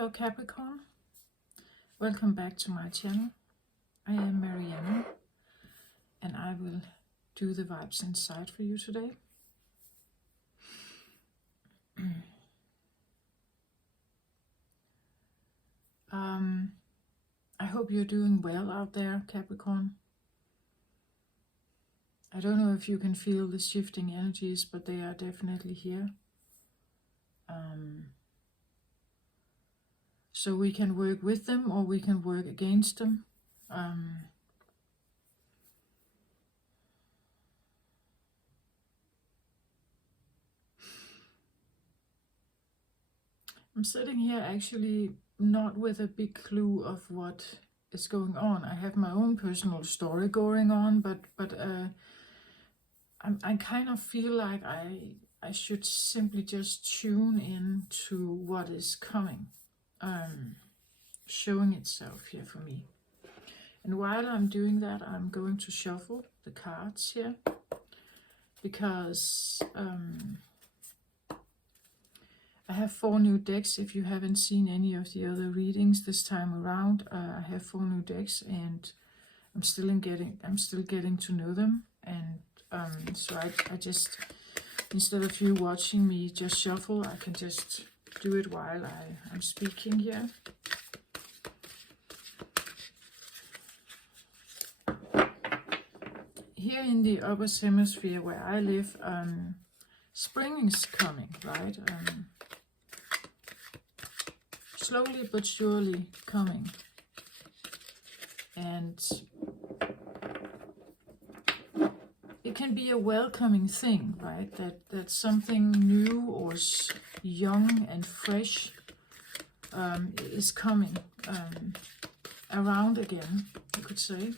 Hello Capricorn, welcome back to my channel. I am Marianne and I will do the vibes inside for you today. I hope you're doing well out there, Capricorn. I don't know if you can feel the shifting energies, but they are definitely here. So we can work with them or we can work against them. I'm sitting here actually not with a big clue of what is going on. I have my own personal story going on, but I kind of feel like I should simply just tune in to what is coming, showing itself here for me. And while I'm doing that, I'm going to shuffle the cards here because I have 4 new decks. If you haven't seen any of the other readings this time around, I have 4 new decks, and I'm still getting to know them. And so I just, instead of you watching me just shuffle, I can just do it while I'm speaking here. Here in the upper hemisphere where I live, spring is coming, right? Slowly but surely coming, and it can be a welcoming thing, right? That something new or young and fresh is coming around again, you could say.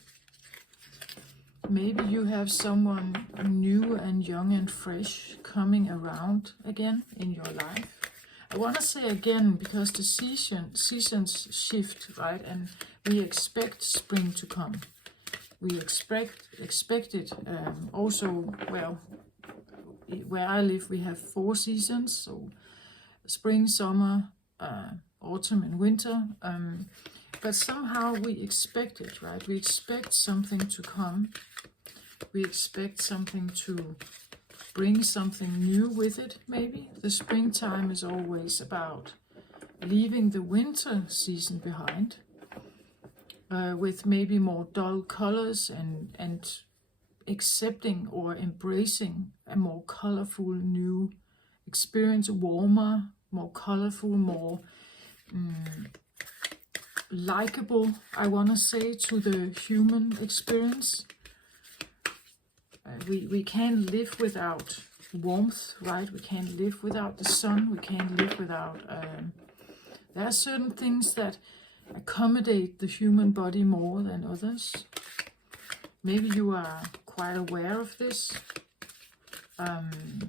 Maybe you have someone new and young and fresh coming around again in your life. I want to say again because the seasons shift, right? And we expect spring to come. We expect it. Also, well, where I live, we have 4 seasons. So spring, summer, autumn and winter. But somehow we expect it, right? We expect something to come. We expect something to bring something new with it, maybe. The springtime is always about leaving the winter season behind, with maybe more dull colors and accepting or embracing a more colorful new experience, warmer, more colorful, more likable, I want to say, to the human experience. We can't live without warmth, right? We can't live without the sun. We can't live without... there are certain things that accommodate the human body more than others. Maybe you are quite aware of this.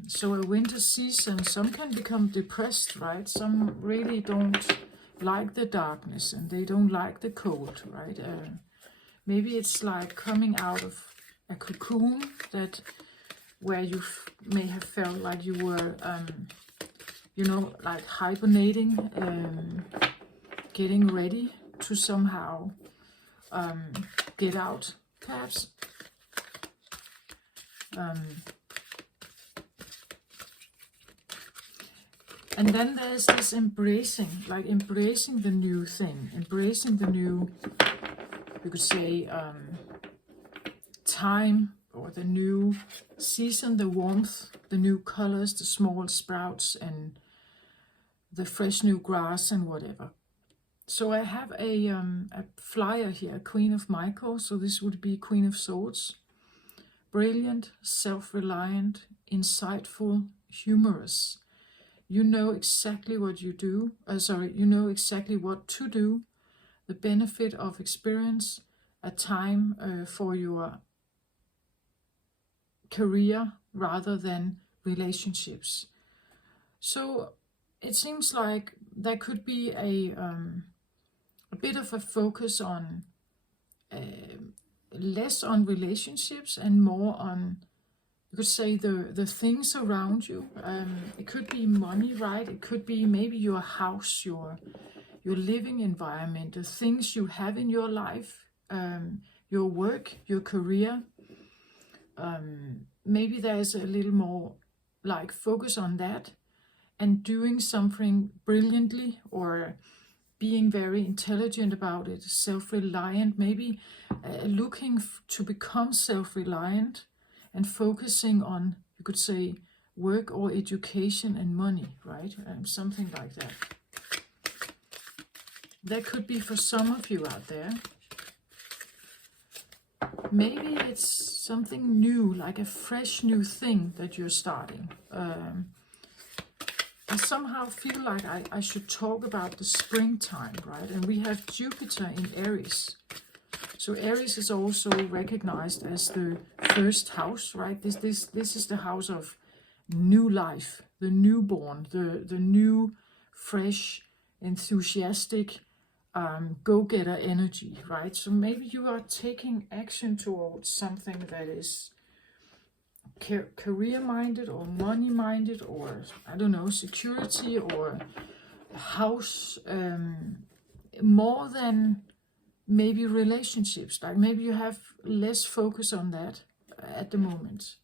So a winter season, some can become depressed, right? Some really don't like the darkness and they don't like the cold, right? Maybe it's like coming out of a cocoon that where you may have felt like you were, you know, like hibernating, getting ready to somehow get out, perhaps. And then there's this embracing, like embracing the new thing, embracing the new, you could say, time or the new season, the warmth, the new colors, the small sprouts and the fresh new grass and whatever. So I have a flyer here, Queen of Michael. So this would be Queen of Swords. Brilliant, self-reliant, insightful, humorous. You know exactly what you do. You know exactly what to do. The benefit of experience, a time for your career rather than relationships. So it seems like there could be a bit of a focus on less on relationships and more on, you could say, the things around you. It could be money, right? It could be maybe your house, your your living environment, the things you have in your life, your work, your career. Maybe there's a little more like focus on that and doing something brilliantly, or being very intelligent about it, self-reliant, maybe looking to become self-reliant and focusing on, you could say, work or education and money, right? Something like that. That could be for some of you out there. Maybe it's something new, like a fresh new thing that you're starting. I somehow feel like I should talk about the springtime, right? And we have Jupiter in Aries. So Aries is also recognized as the first house, right? This is the house of new life, the newborn, the new, fresh, enthusiastic, go-getter energy, right? So maybe you are taking action towards something that is career-minded or money-minded, or I don't know, security or house, more than maybe relationships. Like maybe you have less focus on that at the moment.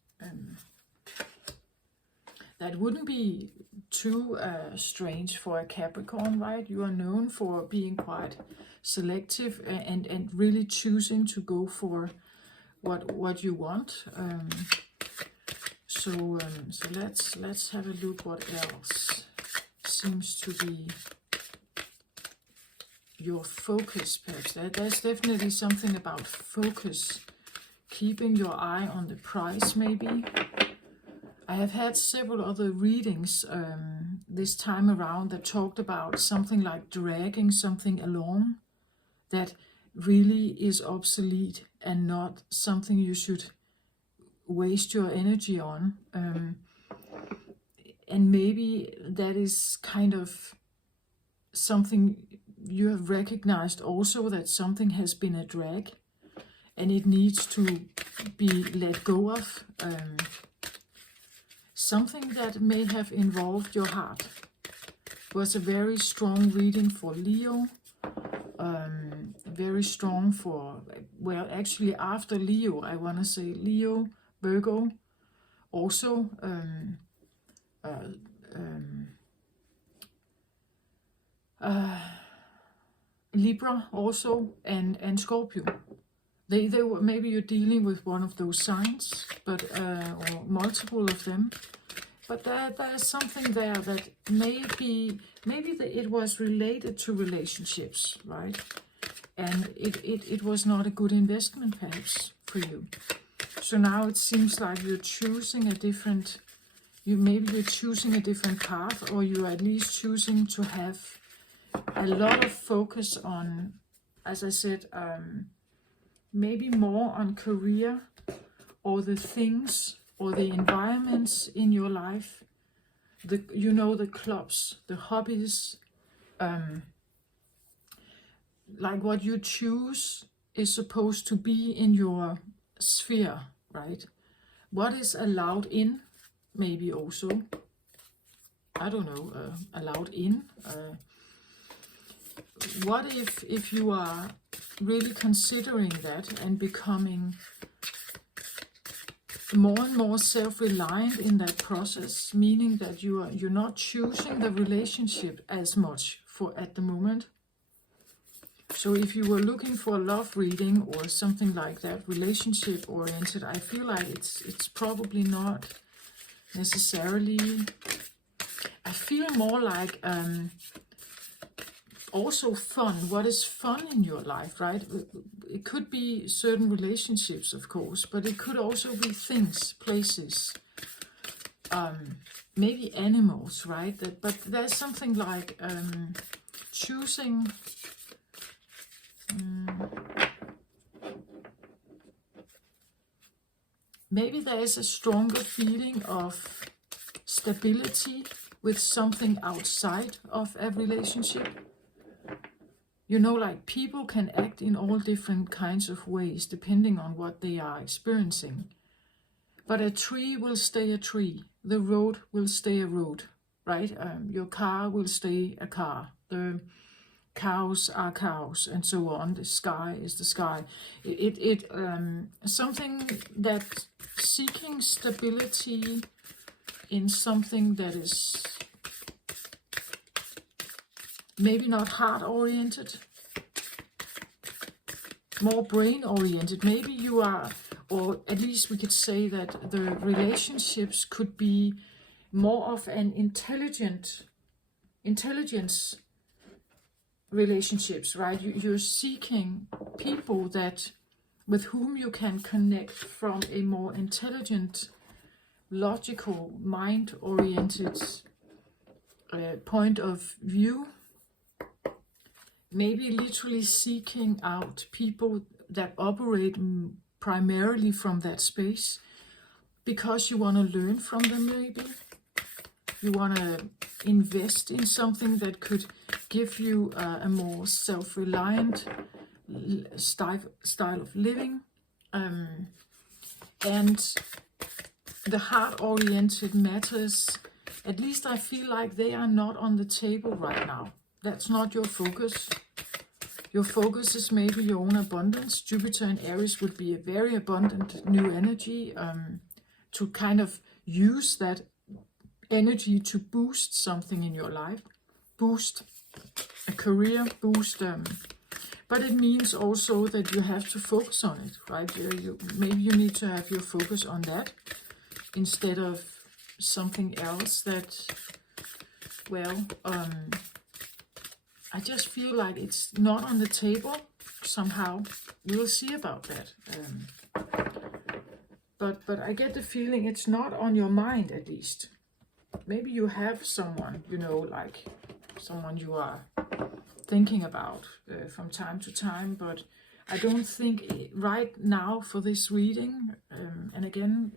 That wouldn't be too strange for a Capricorn, right? You are known for being quite selective and really choosing to go for what you want. So let's have a look what else seems to be your focus, perhaps. There's definitely something about focus, keeping your eye on the prize, maybe. I have had several other readings this time around that talked about something like dragging something along that really is obsolete and not something you should waste your energy on. And maybe that is kind of something you have recognized also, that something has been a drag and it needs to be let go of. Something that may have involved your heart. Was a very strong reading for Leo. Very strong for, well, actually after Leo, I want to say Leo, Virgo, also Libra also, and Scorpio. They were, maybe you're dealing with one of those signs, but or multiple of them. But there's something there that maybe it was related to relationships, right? And it was not a good investment perhaps for you. So now it seems like you're choosing a different, maybe you're choosing a different path, or you're at least choosing to have a lot of focus on, as I said, maybe more on career, or the things or the environments in your life, the clubs, the hobbies, like what you choose is supposed to be in your sphere, right? What is allowed in, maybe also, I don't know, allowed in. What if you are really considering that and becoming more and more self-reliant in that process, meaning that you're not choosing the relationship as much for at the moment. So if you were looking for a love reading or something like that, relationship oriented, I feel like it's probably not necessarily. I feel more like also fun. What is fun in your life, right? It could be certain relationships, of course, but it could also be things, places, maybe animals, right? But there's something like choosing. Maybe there is a stronger feeling of stability with something outside of a relationship. You know, like people can act in all different kinds of ways depending on what they are experiencing. But a tree will stay a tree. The road will stay a road, right? Your car will stay a car. The cows are cows, and so on. The sky is the sky. Something that seeking stability in something that is maybe not heart-oriented, more brain-oriented. Maybe you are, or at least we could say that the relationships could be more of an intelligence relationships, right? You're seeking people that with whom you can connect from a more intelligent, logical, mind-oriented point of view. Maybe literally seeking out people that operate primarily from that space because you want to learn from them. Maybe you want to invest in something that could give you a more self-reliant style of living, and the heart-oriented matters, at least I feel like they are not on the table right now. That's not your focus. Your focus is maybe your own abundance. Jupiter in Aries would be a very abundant new energy, to kind of use that energy to boost something in your life, boost a career, boost, but it means also that you have to focus on it, right? Maybe you need to have your focus on that instead of something else that, well, I just feel like it's not on the table somehow. We'll see about that. But I get the feeling it's not on your mind, at least. Maybe you have someone, you know, like someone you are thinking about from time to time, but I don't think right now for this reading, and again,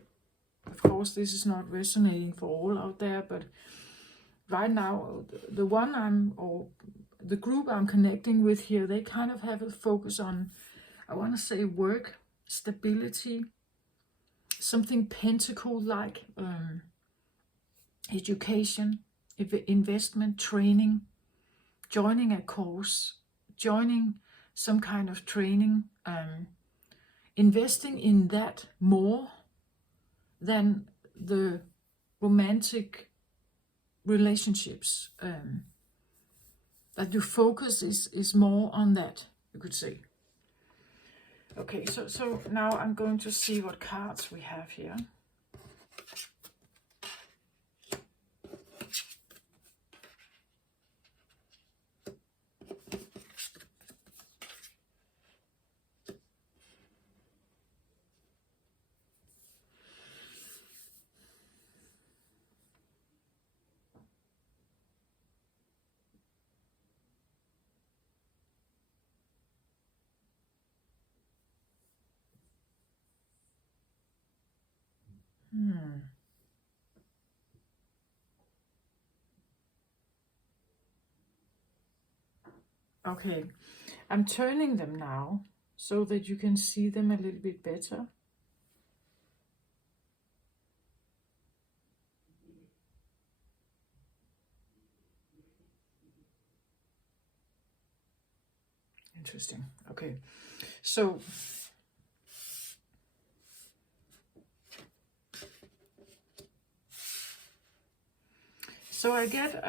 of course, this is not resonating for all out there, but right now, the group I'm connecting with here, they kind of have a focus on, I want to say, work, stability, something pentacle-like, education, investment, training, joining a course, joining some kind of training, investing in that more than the romantic relationships, that your focus is more on that, you could say. Okay, so now I'm going to see what cards we have here. Okay, I'm turning them now so that you can see them a little bit better. Interesting. Okay, so I get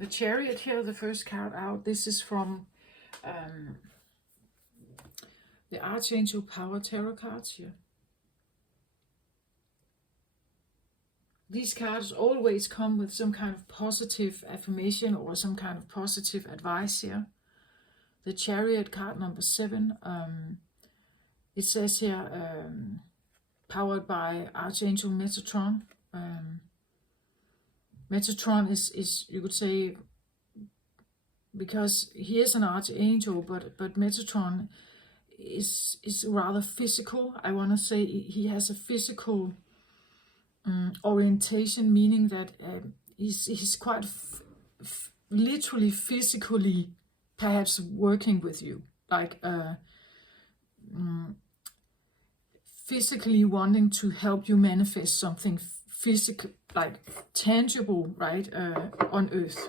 the Chariot here, the first card out. This is from the Archangel Power Tarot cards here. These cards always come with some kind of positive affirmation or some kind of positive advice here. The Chariot card number 7, it says here, powered by Archangel Metatron. Metatron is, you could say, because he is an archangel, but Metatron is rather physical. I want to say he has a physical orientation, meaning that he's quite literally physically perhaps working with you, like physically wanting to help you manifest something physical, like tangible, right, on earth.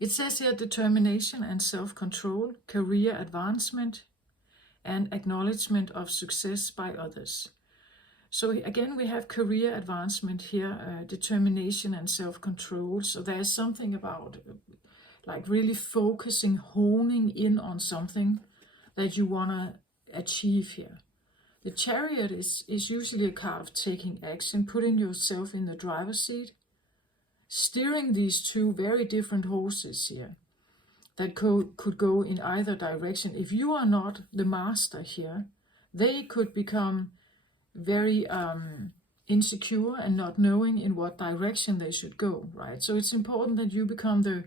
It says here determination and self-control, career advancement, and acknowledgement of success by others. So again, we have career advancement here, determination and self-control. So there's something about like really focusing, honing in on something that you want to achieve here. The Chariot is usually a card of taking action, putting yourself in the driver's seat, steering these two very different horses here that could go in either direction. If you are not the master here, they could become very insecure and not knowing in what direction they should go, right? So it's important that you become the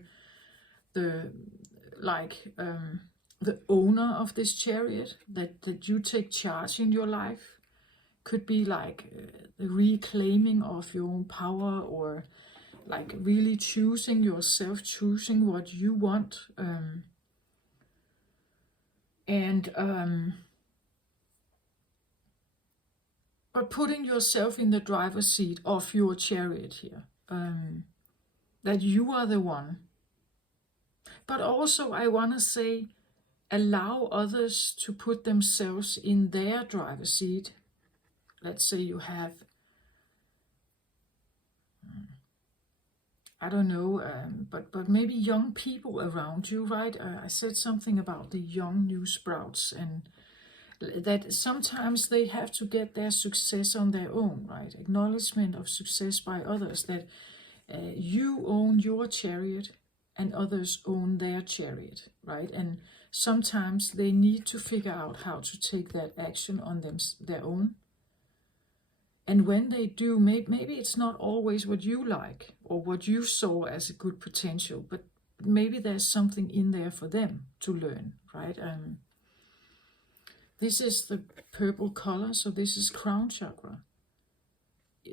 owner of this chariot, that you take charge in your life. Could be like the reclaiming of your own power, or like really choosing yourself, choosing what you want, but putting yourself in the driver's seat of your chariot here, that you are the one. But also I want to say, allow others to put themselves in their driver's seat. Let's say you have, I don't know, but maybe young people around you, right? I said something about the young new sprouts, and that sometimes they have to get their success on their own, right? Acknowledgement of success by others, that you own your chariot and others own their chariot, right? And sometimes they need to figure out how to take that action on their own. And when they do, maybe it's not always what you like or what you saw as a good potential, but maybe there's something in there for them to learn, right? This is the purple color, so this is crown chakra.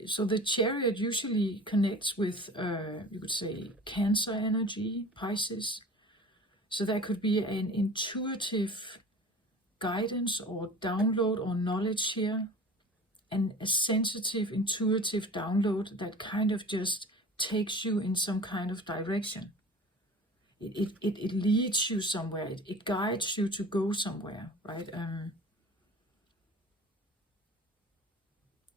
So the chariot usually connects with, you could say, Cancer energy, Pisces. So there could be an intuitive guidance or download or knowledge here, and a sensitive, intuitive download that kind of just takes you in some kind of direction. It leads you somewhere. It guides you to go somewhere, right?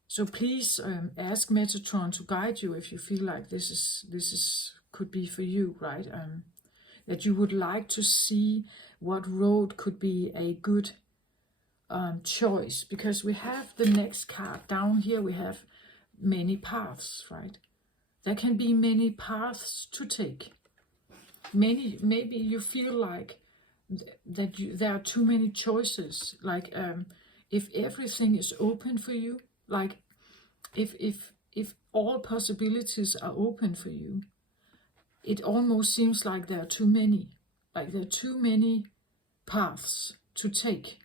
So please ask Metatron to guide you if you feel like this could be for you, right? That you would like to see what road could be a good choice, because we have the next card down here. We have many paths, right? There can be many paths to take. Maybe you feel like that there are too many choices. Like if everything is open for you, like if all possibilities are open for you, it almost seems like there are too many. Like there are too many paths to take.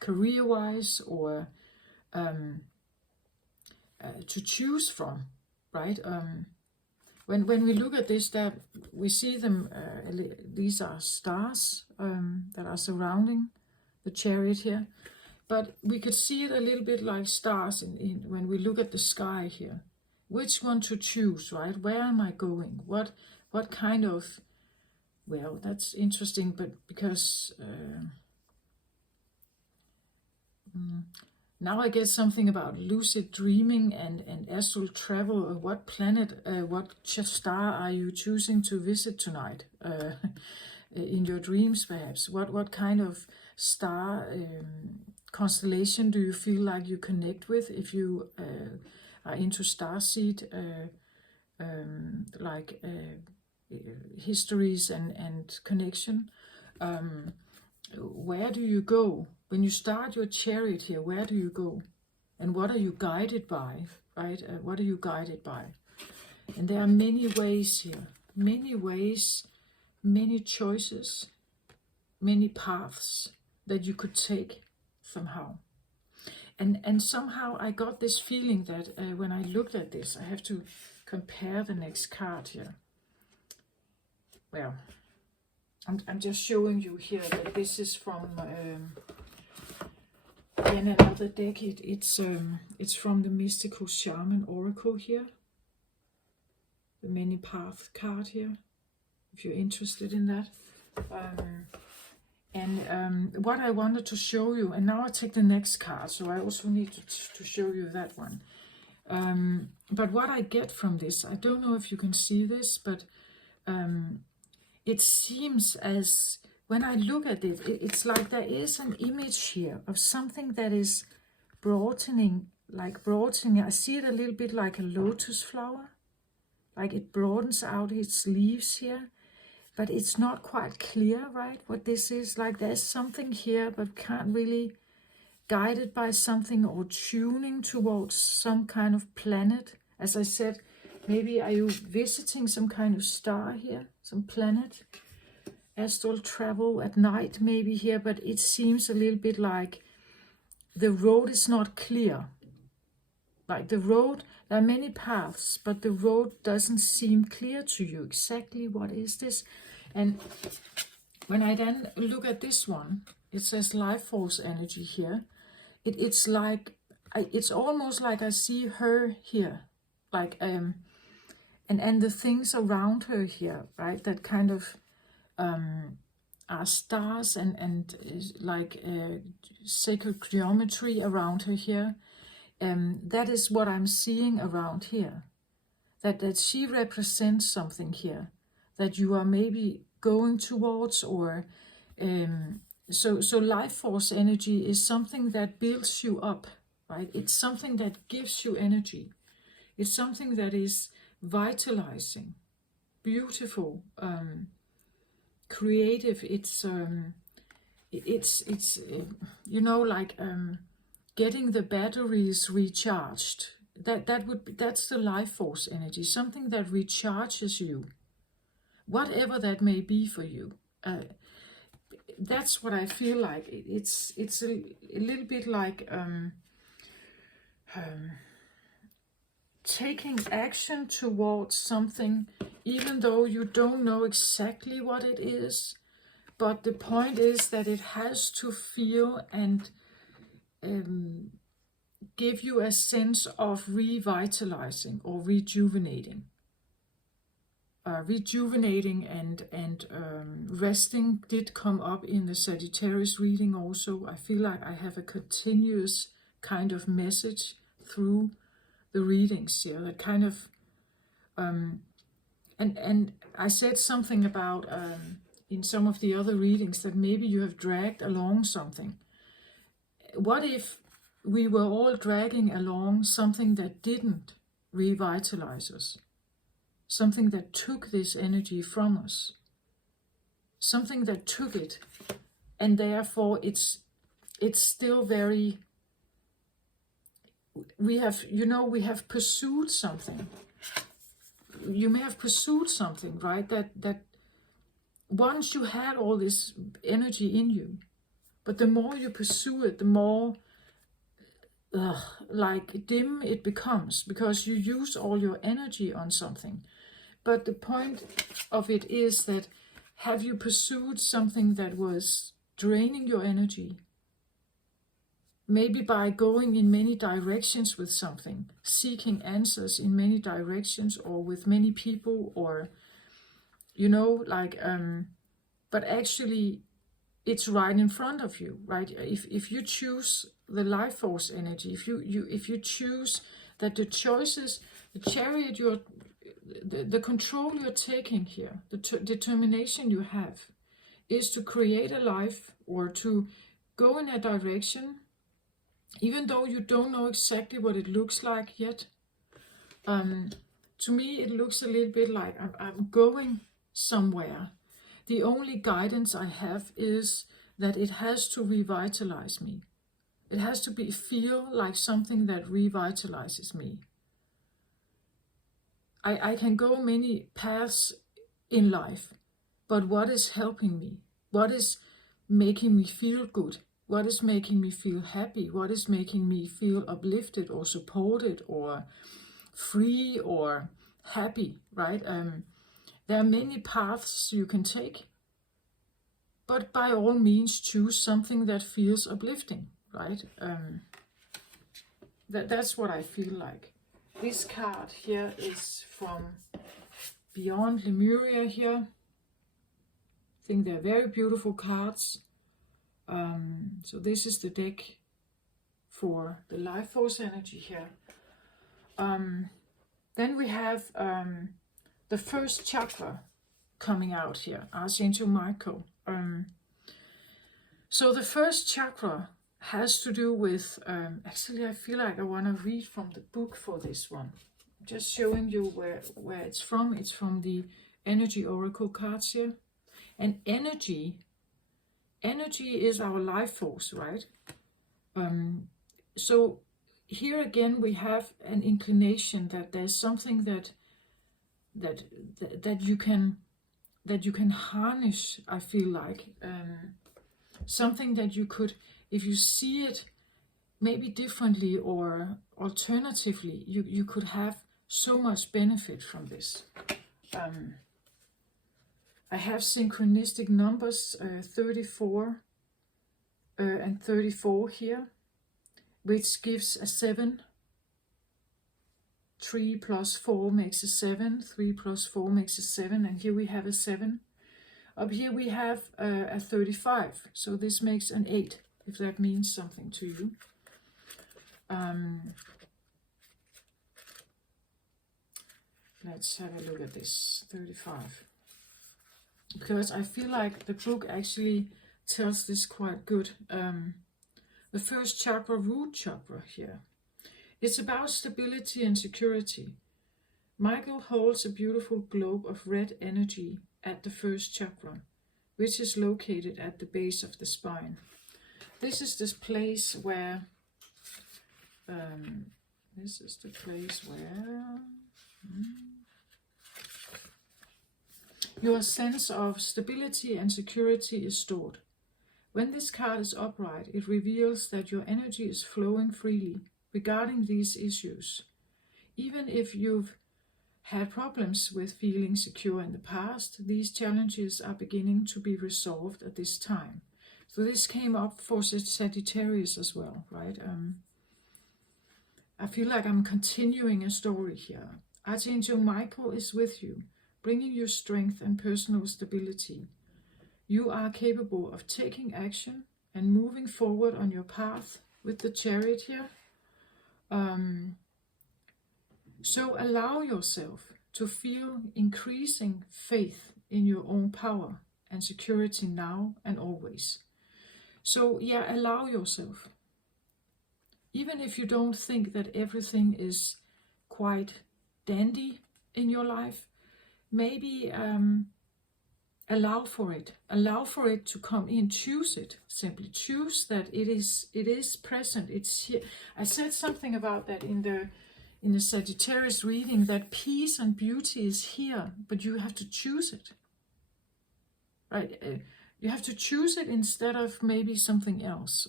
Career-wise, or to choose from, right? When we look at this, that we see them, these are stars that are surrounding the chariot here, but we could see it a little bit like stars when we look at the sky here. Which one to choose, right? Where am I going? What kind of, well, that's interesting, but because now I get something about lucid dreaming and astral travel. What planet, what star are you choosing to visit tonight? In your dreams, perhaps. What kind of star constellation do you feel like you connect with if you are into starseed, like histories and connection? Where do you go? When you start your chariot here, where do you go? And what are you guided by, right? What are you guided by? And there are many ways here. Many ways, many choices, many paths that you could take somehow. And somehow I got this feeling that when I looked at this, I have to compare the next card here. Well, I'm just showing you here that this is from again another deck. It's from the Mystical Shaman Oracle here. The Many Path card here. if you're interested in that. What I wanted to show you, and now I take the next card, so I also need to show you that one. But what I get from this, I don't know if you can see this, but it seems as, when I look at it, it's like there is an image here of something that is broadening, I see it a little bit like a lotus flower, like it broadens out its leaves here, but it's not quite clear, right, what this is. Like there's something here, but can't really, guided by something or tuning towards some kind of planet. As I said, maybe are you visiting some kind of star here, some planet? Astral travel at night maybe here, but it seems a little bit like the road is not clear. Like the road, there are many paths, but the road doesn't seem clear to you. Exactly what is this? And when I then look at this one, it says life force energy here. It's like, it's almost like I see her here, like and the things around her here, right? That kind of are stars and like sacred geometry around her here. That is what I'm seeing around here. That she represents something here that you are maybe going towards, or so life force energy is something that builds you up, right? It's something that gives you energy. It's something that is vitalizing, beautiful, creative. It's you know, like getting the batteries recharged. That's the life force energy, something that recharges you, whatever that may be for you. That's what I feel like. It's a little bit like taking action towards something, even though you don't know exactly what it is. But the point is that it has to feel and give you a sense of revitalizing or rejuvenating. Rejuvenating and resting did come up in the Sagittarius reading also. I feel like I have a continuous kind of message through the readings here, that kind of and I said something about in some of the other readings that maybe you have dragged along something. What if we were all dragging along something that didn't revitalize us? Something that took this energy from us, something that took it, and therefore it's still very, we have pursued something. You may have pursued something, right, that once you had all this energy in you, but the more you pursue it, the more like dim it becomes, because you use all your energy on something. But the point of it is that, have you pursued something that was draining your energy? Maybe by going in many directions with something, seeking answers in many directions or with many people, or, you know, like, but actually it's right in front of you, right? If you choose the life force energy, if you choose that the choices, the chariot the control you're taking here, the determination you have, is to create a life or to go in a direction, even though you don't know exactly what it looks like yet. To me, it looks a little bit like I'm going somewhere. The only guidance I have is that it has to revitalize me. It has to feel like something that revitalizes me. I can go many paths in life, but what is helping me? What is making me feel good? What is making me feel happy? What is making me feel uplifted or supported or free or happy, right? There are many paths you can take, but by all means choose something that feels uplifting, right? That's what I feel like. This card here is from Beyond Lemuria here. I think they're very beautiful cards. So this is the deck for the life force energy here. Then we have the first chakra coming out here, Archangel Michael. So the first chakra has to do with, actually I feel like I want to read from the book for this one. Just showing you where it's from. It's from the Energy Oracle cards here. And energy is our life force, right? So here again we have an inclination that there's something that you can harness. I feel like something that you could, if you see it maybe differently or alternatively, you could have so much benefit from this. I have synchronistic numbers 34 and 34 here, which gives a 7. 3 plus 4 makes a 7. 3 plus 4 makes a 7. And here we have a 7. Up here we have a 35. So this makes an 8, if that means something to you. Let's have a look at this 35. Because I feel like the book actually tells this quite good. The first chakra, root chakra here. It's about stability and security. Michael holds a beautiful globe of red energy at the first chakra, which is located at the base of the spine. This is this place where your sense of stability and security is stored. When this card is upright, it reveals that your energy is flowing freely regarding these issues. Even if you've had problems with feeling secure in the past, these challenges are beginning to be resolved at this time. So this came up for Sagittarius as well, right? I feel like I'm continuing a story here. Archangel Michael is with you, bringing you strength and personal stability. You are capable of taking action and moving forward on your path with the Chariot here. So allow yourself to feel increasing faith in your own power and security now and always. So yeah, allow yourself. Even if you don't think that everything is quite dandy in your life, maybe allow for it. Allow for it to come in. Choose it. Simply choose that it is present. It's here. I said something about that in the Sagittarius reading, that peace and beauty is here, but you have to choose it. Right? You have to choose it instead of maybe something else.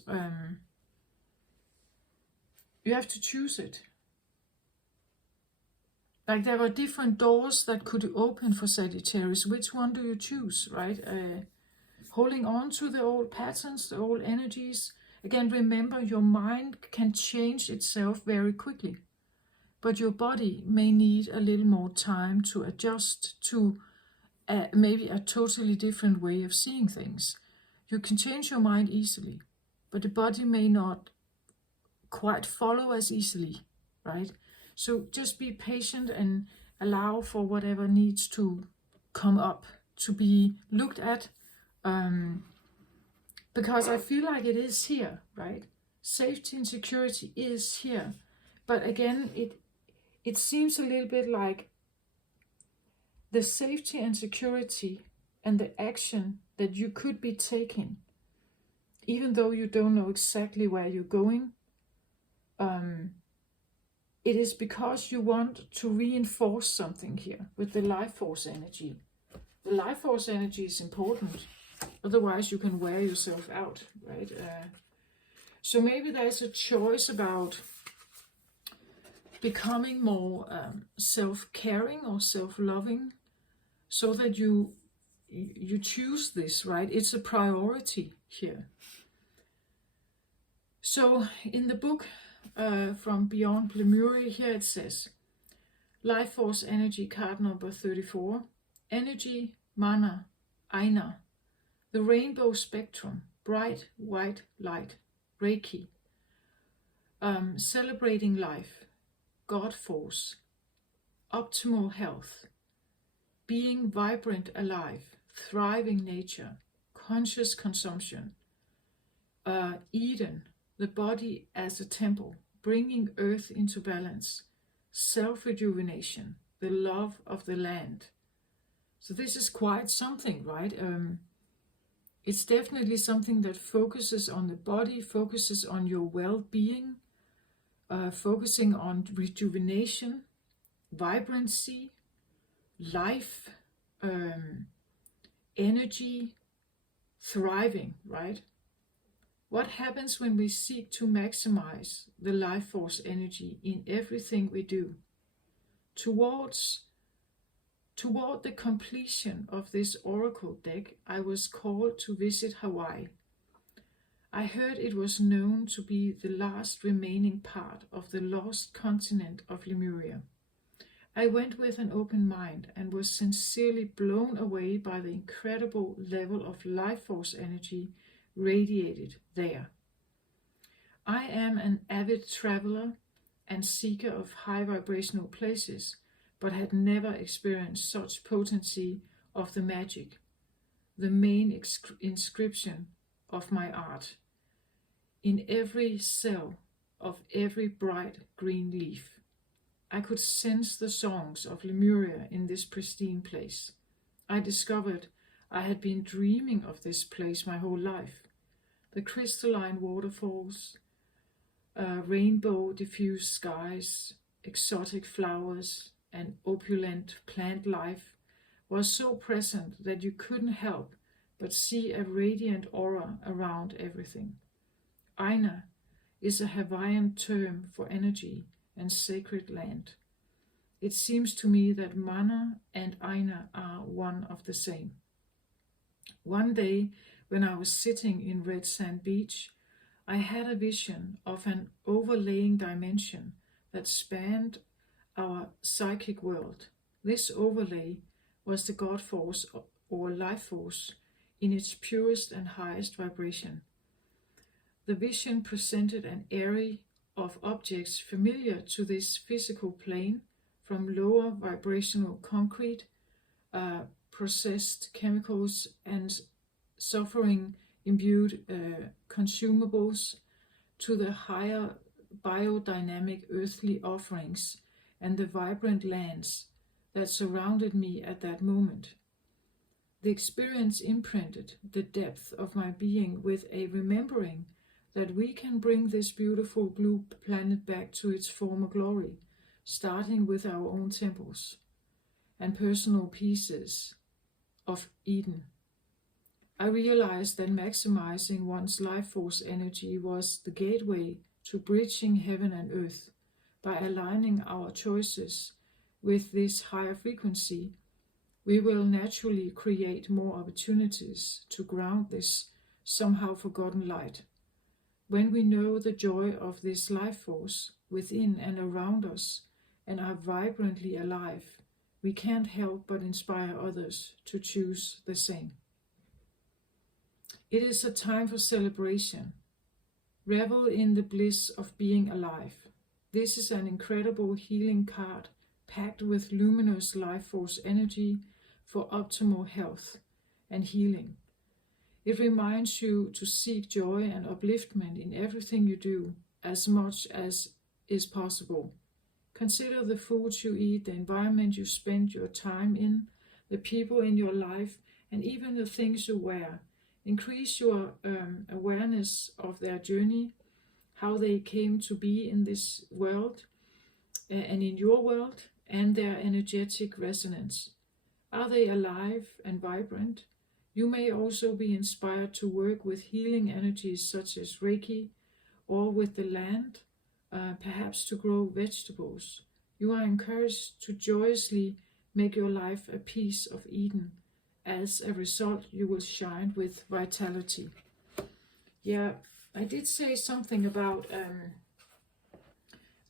You have to choose it. Like there are different doors that could open for Sagittarius. Which one do you choose, right? Holding on to the old patterns, the old energies. Again, remember, your mind can change itself very quickly. But your body may need a little more time to adjust to maybe a totally different way of seeing things. You can change your mind easily, but the body may not quite follow as easily, right? So just be patient and allow for whatever needs to come up to be looked at, because I feel like it is here, right? Safety and security is here, but again, it seems a little bit like the safety and security and the action that you could be taking, even though you don't know exactly where you're going. It is because you want to reinforce something here with the life force energy. The life force energy is important. Otherwise, you can wear yourself out, right? So maybe there's a choice about becoming more self-caring or self-loving, so that you choose this, right? It's a priority here. So in the book from Beyond Lemuria, here it says, Life Force Energy card number 34, energy, mana, aina, The rainbow spectrum, bright white light, Reiki, celebrating life, God force, optimal health, being vibrant, alive, thriving nature, conscious consumption, Eden, the body as a temple, bringing earth into balance, self-rejuvenation, the love of the land. So this is quite something, right? It's definitely something that focuses on the body, focuses on your well-being, focusing on rejuvenation, vibrancy, life, energy, thriving, right? What happens when we seek to maximize the life force energy in everything we do? Toward the completion of this oracle deck, I was called to visit Hawaii. I heard it was known to be the last remaining part of the lost continent of Lemuria. I went with an open mind and was sincerely blown away by the incredible level of life force energy radiated there. I am an avid traveler and seeker of high vibrational places, but had never experienced such potency of the magic, the main inscription of my art, in every cell of every bright green leaf. I could sense the songs of Lemuria in this pristine place. I discovered I had been dreaming of this place my whole life. The crystalline waterfalls, rainbow diffused skies, exotic flowers, and opulent plant life was so present that you couldn't help but see a radiant aura around everything. Aina is a Hawaiian term for energy and sacred land. It seems to me that Mana and Aina are one of the same. One day, when I was sitting in Red Sand Beach, I had a vision of an overlaying dimension that spanned our psychic world. This overlay was the God force or life force in its purest and highest vibration. The vision presented an array of objects familiar to this physical plane, from lower vibrational concrete, processed chemicals, and suffering-imbued consumables, to the higher biodynamic earthly offerings and the vibrant lands that surrounded me at that moment. The experience imprinted the depth of my being with a remembering that we can bring this beautiful blue planet back to its former glory, starting with our own temples and personal pieces of Eden. I realized that maximizing one's life force energy was the gateway to bridging heaven and earth. By aligning our choices with this higher frequency, we will naturally create more opportunities to ground this somehow forgotten light. When we know the joy of this life force within and around us and are vibrantly alive, we can't help but inspire others to choose the same. It is a time for celebration. Revel in the bliss of being alive. This is an incredible healing card packed with luminous life force energy for optimal health and healing. It reminds you to seek joy and upliftment in everything you do as much as is possible. Consider the foods you eat, the environment you spend your time in, the people in your life, and even the things you wear. Increase your awareness of their journey, how they came to be in this world and in your world, and their energetic resonance. Are they alive and vibrant? You may also be inspired to work with healing energies such as Reiki, or with the land, perhaps to grow vegetables. You are encouraged to joyously make your life a piece of Eden. As a result, you will shine with vitality. Yeah, I did say something about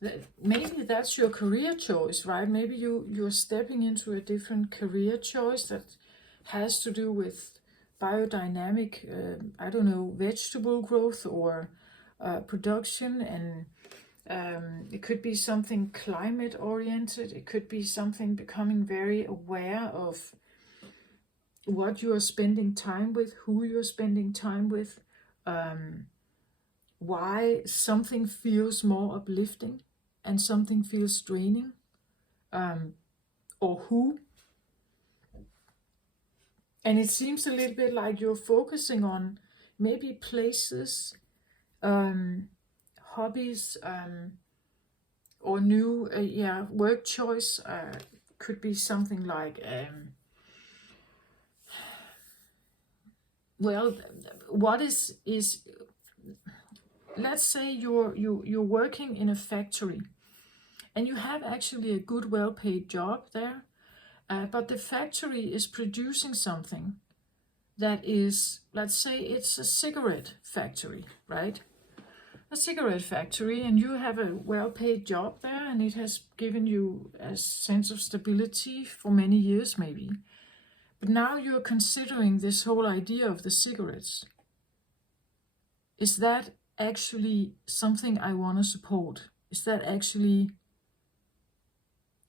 that maybe that's your career choice, right? Maybe you're stepping into a different career choice that has to do with biodynamic, I don't know, vegetable growth or production, and it could be something climate oriented. It could be something becoming very aware of what you are spending time with, who you're spending time with, why something feels more uplifting and something feels draining, or who. And it seems a little bit like you're focusing on maybe places, hobbies, or new work choice. Could be something like well, what is let's say you're working in a factory and you have actually a good well-paid job there, but the factory is producing something that is, let's say it's a cigarette factory, right? A cigarette factory, and you have a well-paid job there, and it has given you a sense of stability for many years maybe. But now you're considering this whole idea of the cigarettes. Is that actually something I want to support? Is that actually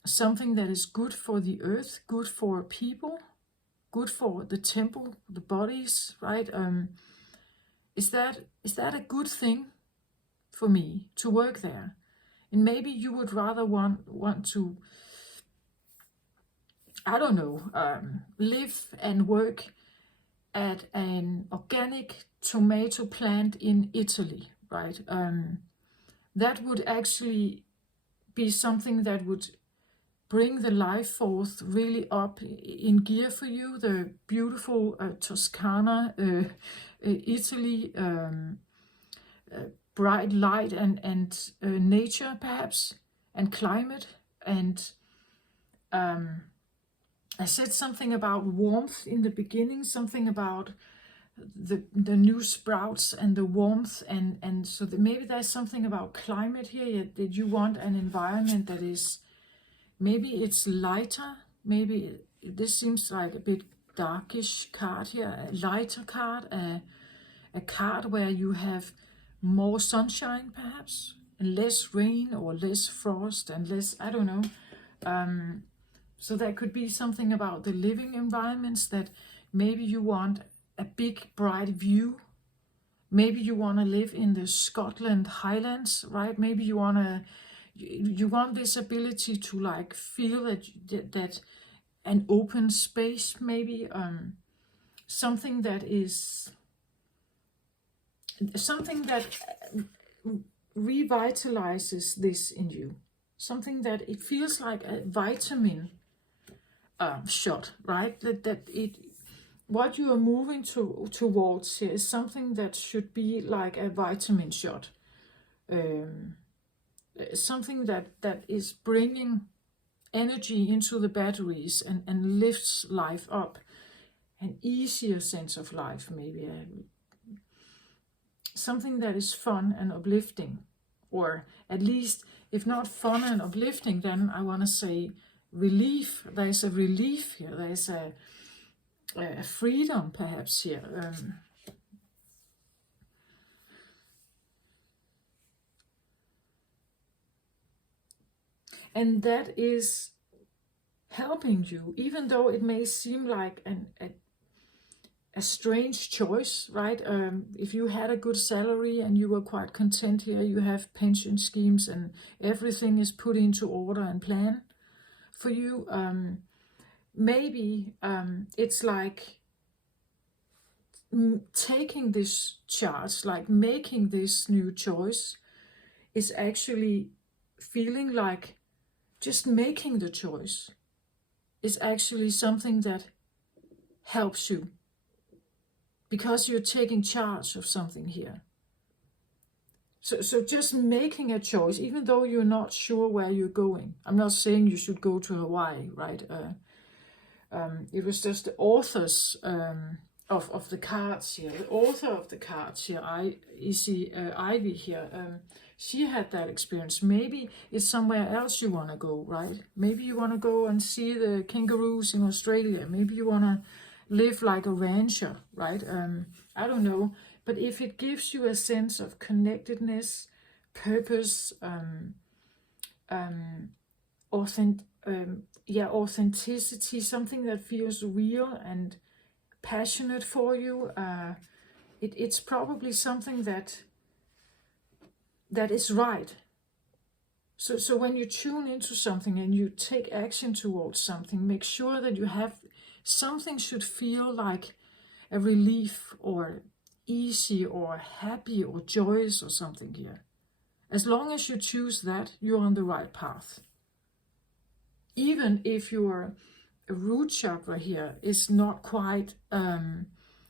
something that is good for the earth, good for people, good for the temple, the bodies, right? Is that a good thing for me to work there? And maybe you would rather want to, I don't know, live and work at an organic tomato plant in Italy, right? That would actually be something that would bring the life force really up in gear for you. The beautiful Toscana, Italy, bright light and nature perhaps, and climate. And I said something about warmth in the beginning, something about the new sprouts and the warmth, and so maybe there's something about climate here, that you want an environment that is, maybe it's lighter, maybe this seems like a bit darkish card here, a lighter card, a card where you have more sunshine perhaps, and less rain or less frost and less, I don't know. So that could be something about the living environments, that maybe you want a big bright view. Maybe you want to live in the Scotland Highlands, right? Maybe you want this ability to like feel that an open space, maybe something that revitalizes this in you, something that it feels like a vitamin shot, right? That what you are moving towards here is something that should be like a vitamin shot, something that is bringing energy into the batteries and lifts life up, an easier sense of life, maybe something that is fun and uplifting, or at least if not fun and uplifting, then I want to say relief. There's a relief here, there's a freedom perhaps here. And that is helping you, even though it may seem like a strange choice, right? If you had a good salary and you were quite content here, you have pension schemes and everything is put into order and plan for you, maybe it's like taking this charge, like making this new choice, is actually feeling like just making the choice is actually something that helps you, because you're taking charge of something here. So just making a choice, even though you're not sure where you're going. I'm not saying you should go to Hawaii, right? It was just the authors of the cards here. The author of the cards here, Ivy here, she had that experience. Maybe it's somewhere else you want to go, right? Maybe you want to go and see the kangaroos in Australia. Maybe you want to live like a rancher, right? I don't know, but if it gives you a sense of connectedness, purpose, authenticity, something that feels real and passionate for you, it's probably something that is right. So when you tune into something and you take action towards something, make sure that you have something should feel like a relief or easy or happy or joyous or something here. As long as you choose that, you're on the right path. Even if your root chakra here is not quite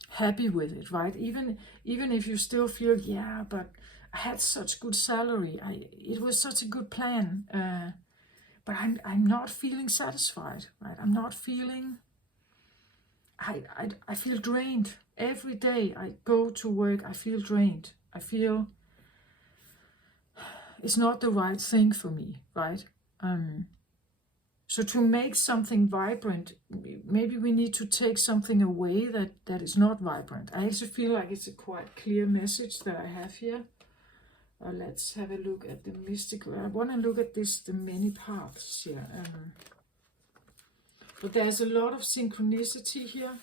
happy with it, right? Even if you still feel, yeah, but I had such good salary, it was such a good plan, but I'm not feeling satisfied, right? I'm not feeling. I feel drained every day. I go to work, I feel drained. I feel it's not the right thing for me, right? So to make something vibrant, maybe we need to take something away that is not vibrant. I actually feel like it's a quite clear message that I have here. Let's have a look at the mystical. I want to look at the many paths here. But there's a lot of synchronicity here.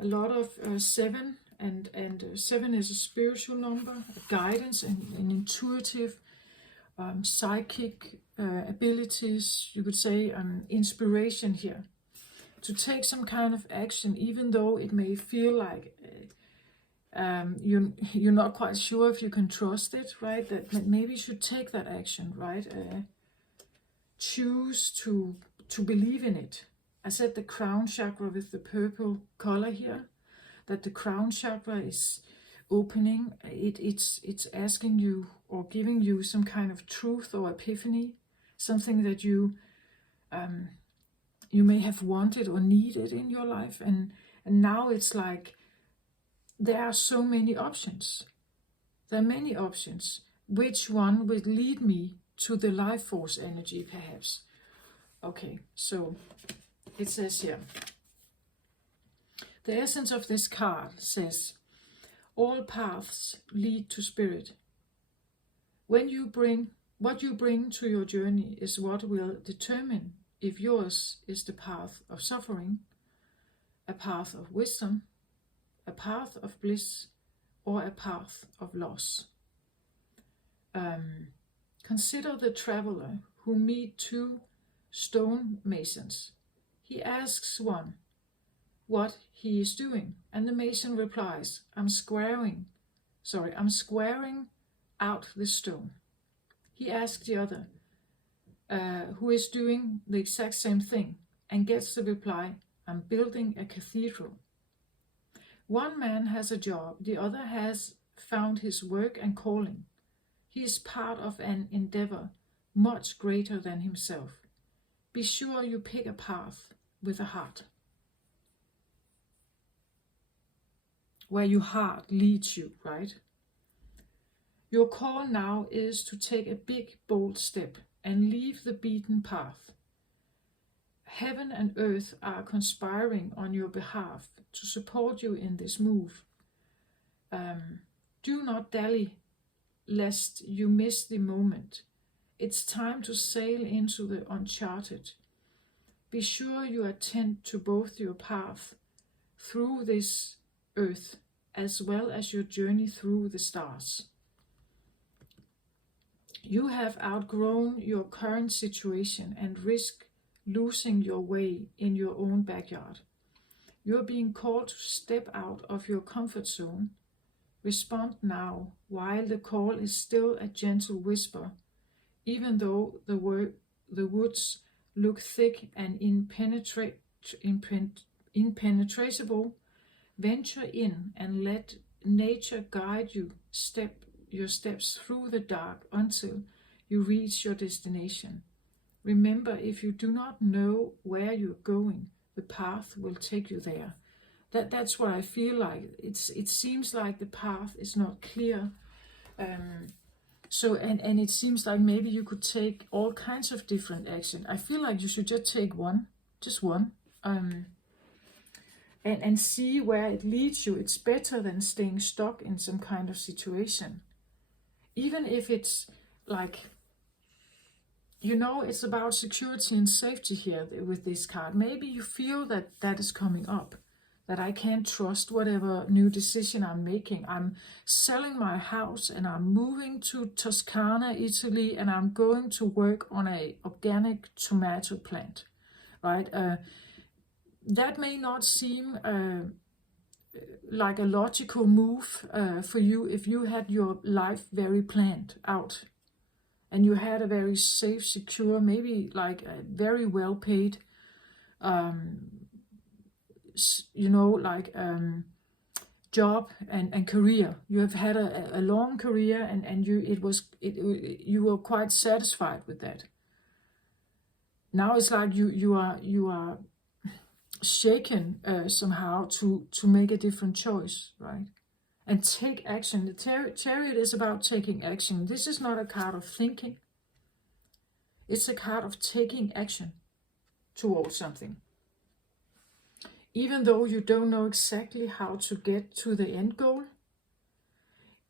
A lot of 7, and 7 is a spiritual number, a guidance and an intuitive, psychic abilities, you could say, inspiration here. To take some kind of action, even though it may feel like you're not quite sure if you can trust it, right? That maybe you should take that action, right? Choose to believe in it. I said the crown chakra with the purple color here, that the crown chakra is opening. It's asking you or giving you some kind of truth or epiphany, something that you may have wanted or needed in your life, and now it's like there are so many options. There are many options. Which one will lead me to the life force energy, perhaps? Okay, so it says here, the essence of this card says, all paths lead to spirit. What you bring to your journey is what will determine if yours is the path of suffering, a path of wisdom, a path of bliss, or a path of loss. Consider the traveler who meets 2 stonemasons. He asks one what he is doing, and the mason replies, I'm squaring out the stone. He asks the other, who is doing the exact same thing, and gets the reply, I'm building a cathedral. One man has a job, the other has found his work and calling. He is part of an endeavor much greater than himself. Be sure you pick a path with a heart, where your heart leads you, right? Your call now is to take a big, bold step and leave the beaten path. Heaven and earth are conspiring on your behalf to support you in this move. Do not dally, lest you miss the moment. It's time to sail into the uncharted. Be sure you attend to both your path through this earth as well as your journey through the stars. You have outgrown your current situation and risk losing your way in your own backyard. You are being called to step out of your comfort zone. Respond now while the call is still a gentle whisper, even though the woods look thick and impenetrable. Venture in and let nature guide you your steps through the dark until you reach your destination. Remember, if you do not know where you're going, the path will take you there. That's what I feel like. It seems like the path is not clear. So it seems like maybe you could take all kinds of different action. I feel like you should just take one, just one. and see where it leads you. It's better than staying stuck in some kind of situation. Even if it's like, you know, it's about security and safety here with this card. Maybe you feel that that is coming up, that I can't trust whatever new decision I'm making. I'm selling my house and I'm moving to Toscana, Italy, and I'm going to work on a organic tomato plant, right? That may not seem like a logical move for you if you had your life very planned out and you had a very safe, secure, maybe like a very well paid, you know, like job and career. You have had a long career and you were quite satisfied with that. Now it's like you are shaken somehow to make a different choice, right? And take action. The Chariot is about taking action. This is not a card of thinking. It's a card of taking action towards something. Even though you don't know exactly how to get to the end goal,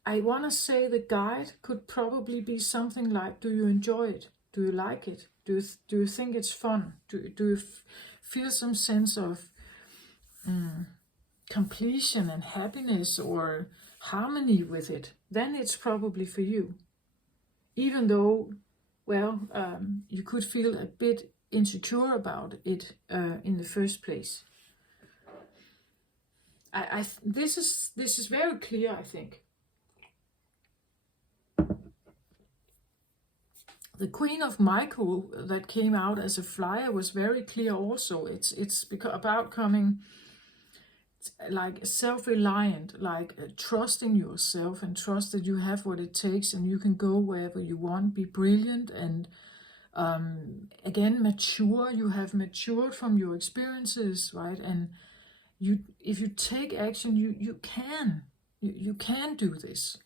I want to say the guide could probably be something like, do you enjoy it? Do you like it? Do you think it's fun? Do you feel some sense of completion and happiness or harmony with it? Then it's probably for you. Even though, well, you could feel a bit insecure about it in the first place. This is very clear, I think. The Queen of Michael that came out as a flyer was very clear also. It's about coming like self-reliant, like trust in yourself and trust that you have what it takes and you can go wherever you want, be brilliant and again mature. You have matured from your experiences, right? And if you take action, you can do this.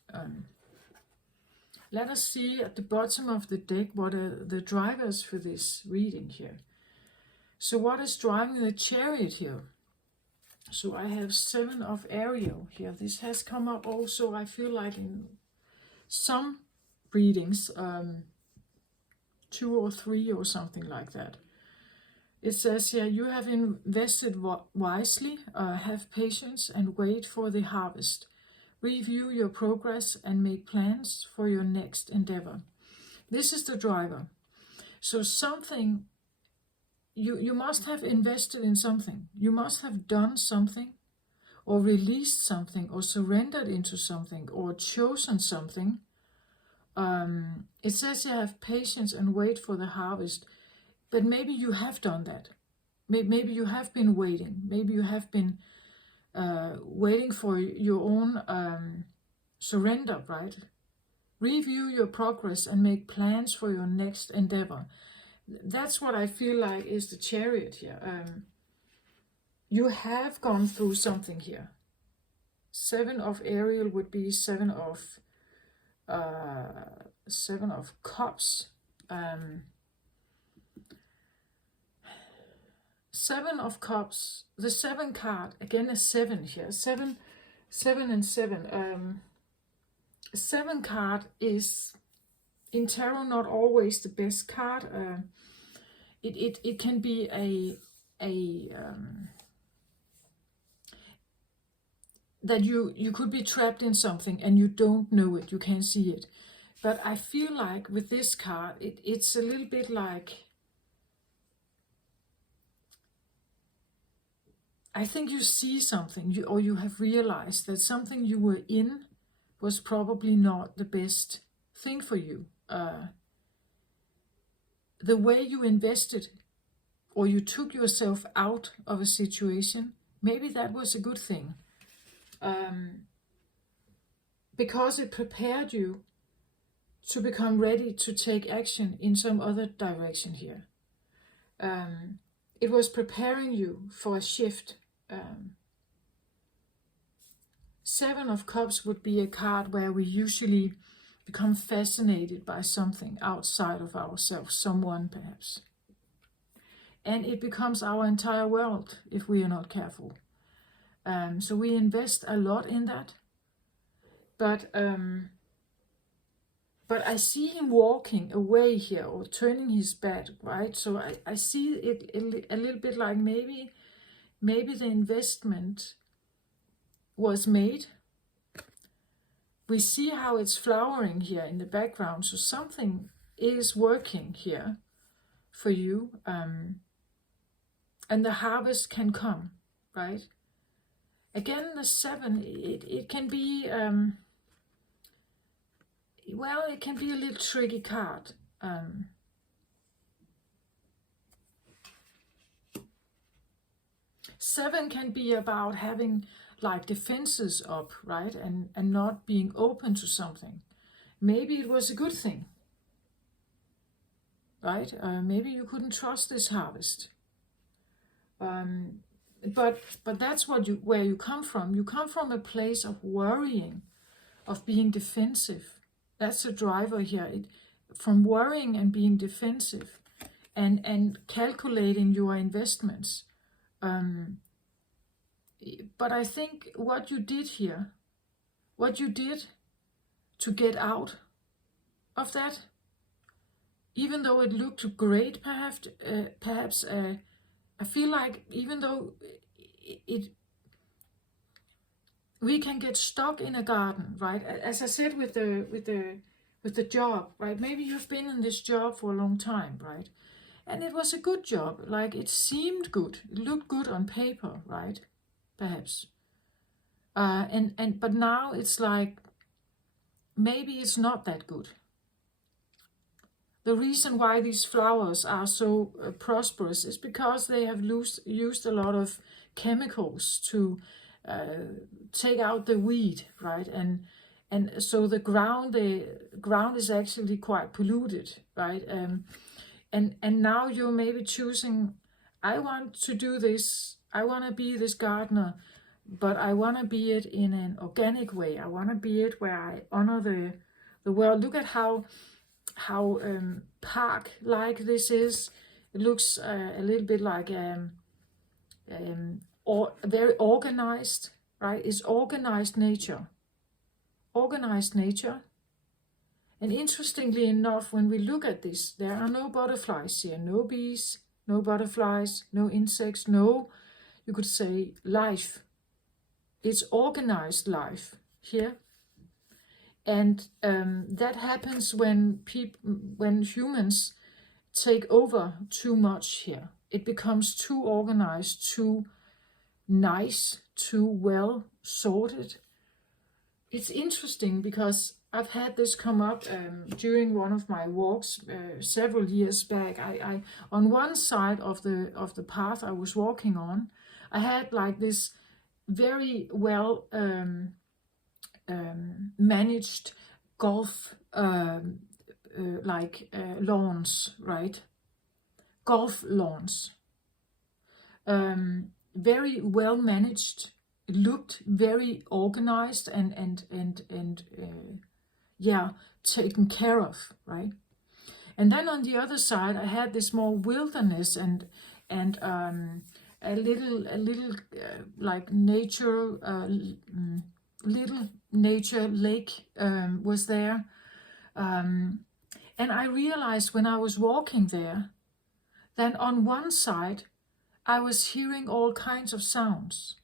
Let us see at the bottom of the deck what are the drivers for this reading here. So what is driving the Chariot here? So I have 7 of Ariel here. This has come up also, I feel like, in some readings, 2 or 3 or something like that. It says here, you have invested wisely, have patience and wait for the harvest. Review your progress and make plans for your next endeavor. This is the driver. So something, you must have invested in something. You must have done something or released something or surrendered into something or chosen something. It says you have patience and wait for the harvest. But maybe you have done that. Maybe you have been waiting. Maybe you have been waiting for your own surrender, right? Review your progress and make plans for your next endeavor. That's what I feel like is the Chariot here. You have gone through something here. 7 of Ariel would be 7 of Cups. 7 of Cups, the 7 card, again a 7 here, 7 and 7. 7 card is in tarot not always the best card. It can be that you could be trapped in something and you don't know it, you can't see it. But I feel like with this card, it's a little bit like, I think you see something, or you have realized that something you were in was probably not the best thing for you. The way you invested, or you took yourself out of a situation, maybe that was a good thing. Because it prepared you to become ready to take action in some other direction here. It was preparing you for a shift. 7 of Cups would be a card where we usually become fascinated by something outside of ourselves, someone perhaps. And it becomes our entire world if we are not careful. So we invest a lot in that. But I see him walking away here or turning his back, right? So I see it a little bit like maybe the investment was made. We see how it's flowering here in the background. So something is working here for you. And the harvest can come, right? Again, the 7, it can be, well, it can be a little tricky card. 7 can be about having like defenses up, right? And not being open to something. Maybe it was a good thing, right? Maybe you couldn't trust this harvest. But that's where you come from. You come from a place of worrying, of being defensive. That's a driver here. From worrying and being defensive, and calculating your investments. But I think what you did here, what you did to get out of that, even though it looked great, perhaps. I feel like even though we can get stuck in a garden, right? As I said with the job, right? Maybe you've been in this job for a long time, right? And it was a good job, like it seemed good, it looked good on paper, right? Perhaps. But now it's like maybe it's not that good. The reason why these flowers are so prosperous is because they have used a lot of chemicals to take out the weed, right? And so the ground is actually quite polluted, right? And now you're maybe choosing, I want to do this, I want to be this gardener, but I want to be it in an organic way. I want to be it where I honor the world. Look at how park-like this is. It looks a little bit like very organized, right? It's organized nature. Organized nature. And interestingly enough, when we look at this, there are no butterflies here, no bees, no butterflies, no insects, no, you could say, life. It's organized life here. And that happens when humans take over too much here. It becomes too organized, too nice, too well sorted. It's interesting because I've had this come up during one of my walks several years back. I on one side of the path I was walking on, I had like this very well managed golf lawns, right? Golf lawns, very well managed. It looked very organized and taken care of, right? And then on the other side, I had this more wilderness and a little like nature, little nature lake was there. And I realized when I was walking there, then on one side, I was hearing all kinds of sounds.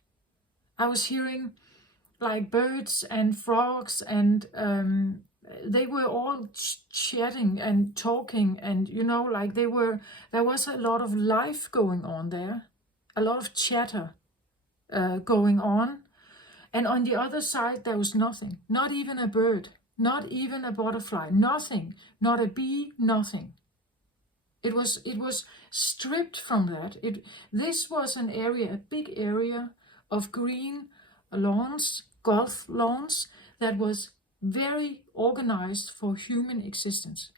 I was hearing like birds and frogs, and they were all chatting and talking, and like there was a lot of life going on there, a lot of chatter going on. And on the other side, there was nothing, not even a bird, not even a butterfly, nothing, not a bee, nothing. It was stripped from that. This was an area, a big area of green lawns, golf lawns, that was very organized for human existence.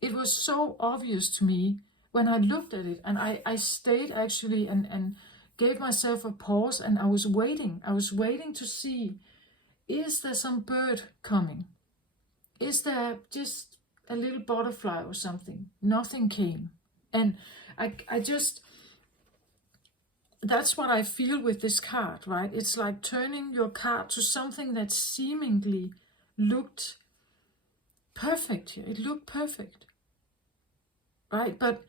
It was so obvious to me when I looked at it, and I stayed actually and gave myself a pause, and I was waiting to see, is there some bird coming? Is there just a little butterfly or something? Nothing came. And I just, that's what I feel with this card, right? It's like turning your card to something that seemingly looked perfect here. It looked perfect, right? But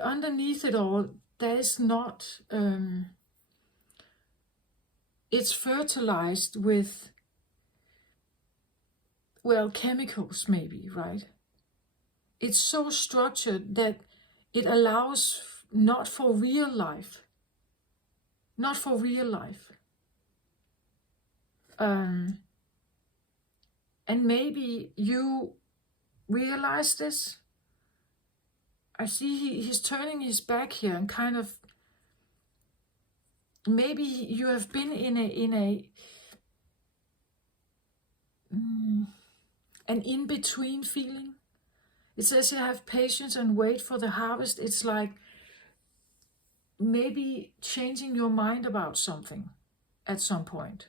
underneath it all, there is not, it's fertilized with, well, chemicals maybe, right? It's so structured that it allows not for real life. Not for real life. And maybe you realize this. I see he's turning his back here and kind of, maybe you have been in an in-between feeling. It says you have patience and wait for the harvest. It's like maybe changing your mind about something at some point.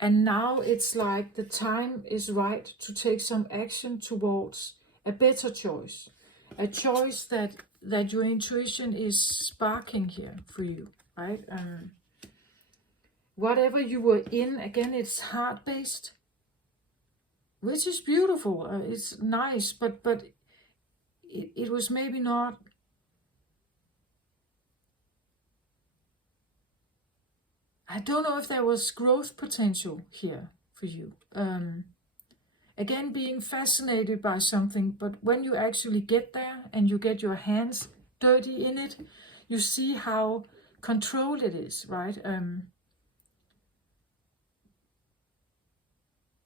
And now it's like the time is right to take some action towards a better choice. A choice that your intuition is sparking here for you, right? Whatever you were in, again, it's heart-based, which is beautiful. It's nice, but it was maybe not. I don't know if there was growth potential here for you. Again, being fascinated by something, but when you actually get there and you get your hands dirty in it, you see how controlled it is, right?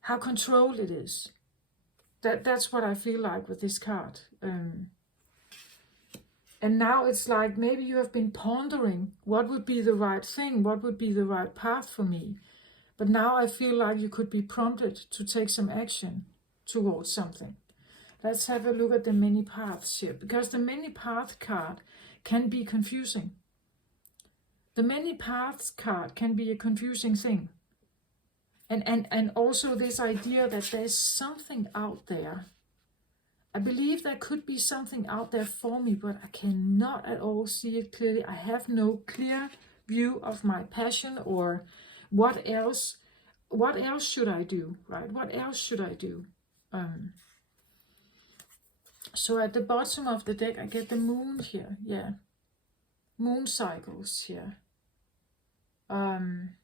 How controlled it is. That's what I feel like with this card. And now it's like maybe you have been pondering what would be the right thing, what would be the right path for me. But now I feel like you could be prompted to take some action towards something. Let's have a look at the many paths here, because the many path card can be confusing. The many paths card can be a confusing thing. And also this idea that there's something out there. I believe there could be something out there for me, but I cannot at all see it clearly. I have no clear view of my passion or what else should I do, right? What else should I do? So at the bottom of the deck, I get the moon here. Yeah. Moon cycles here. Moon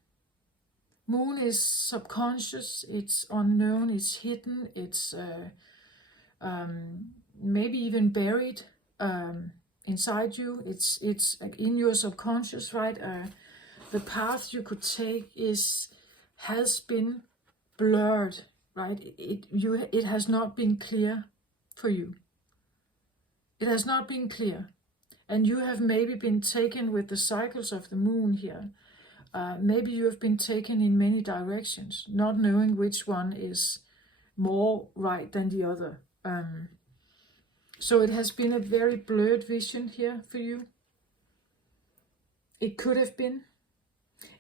is subconscious, it's unknown, it's hidden, it's maybe even buried inside you. It's in your subconscious, right? The path you could take has been blurred, right? It has not been clear for you. It has not been clear, and you have maybe been taken with the cycles of the moon here. Maybe you have been taken in many directions, not knowing which one is more right than the other. So it has been a very blurred vision here for you. It could have been.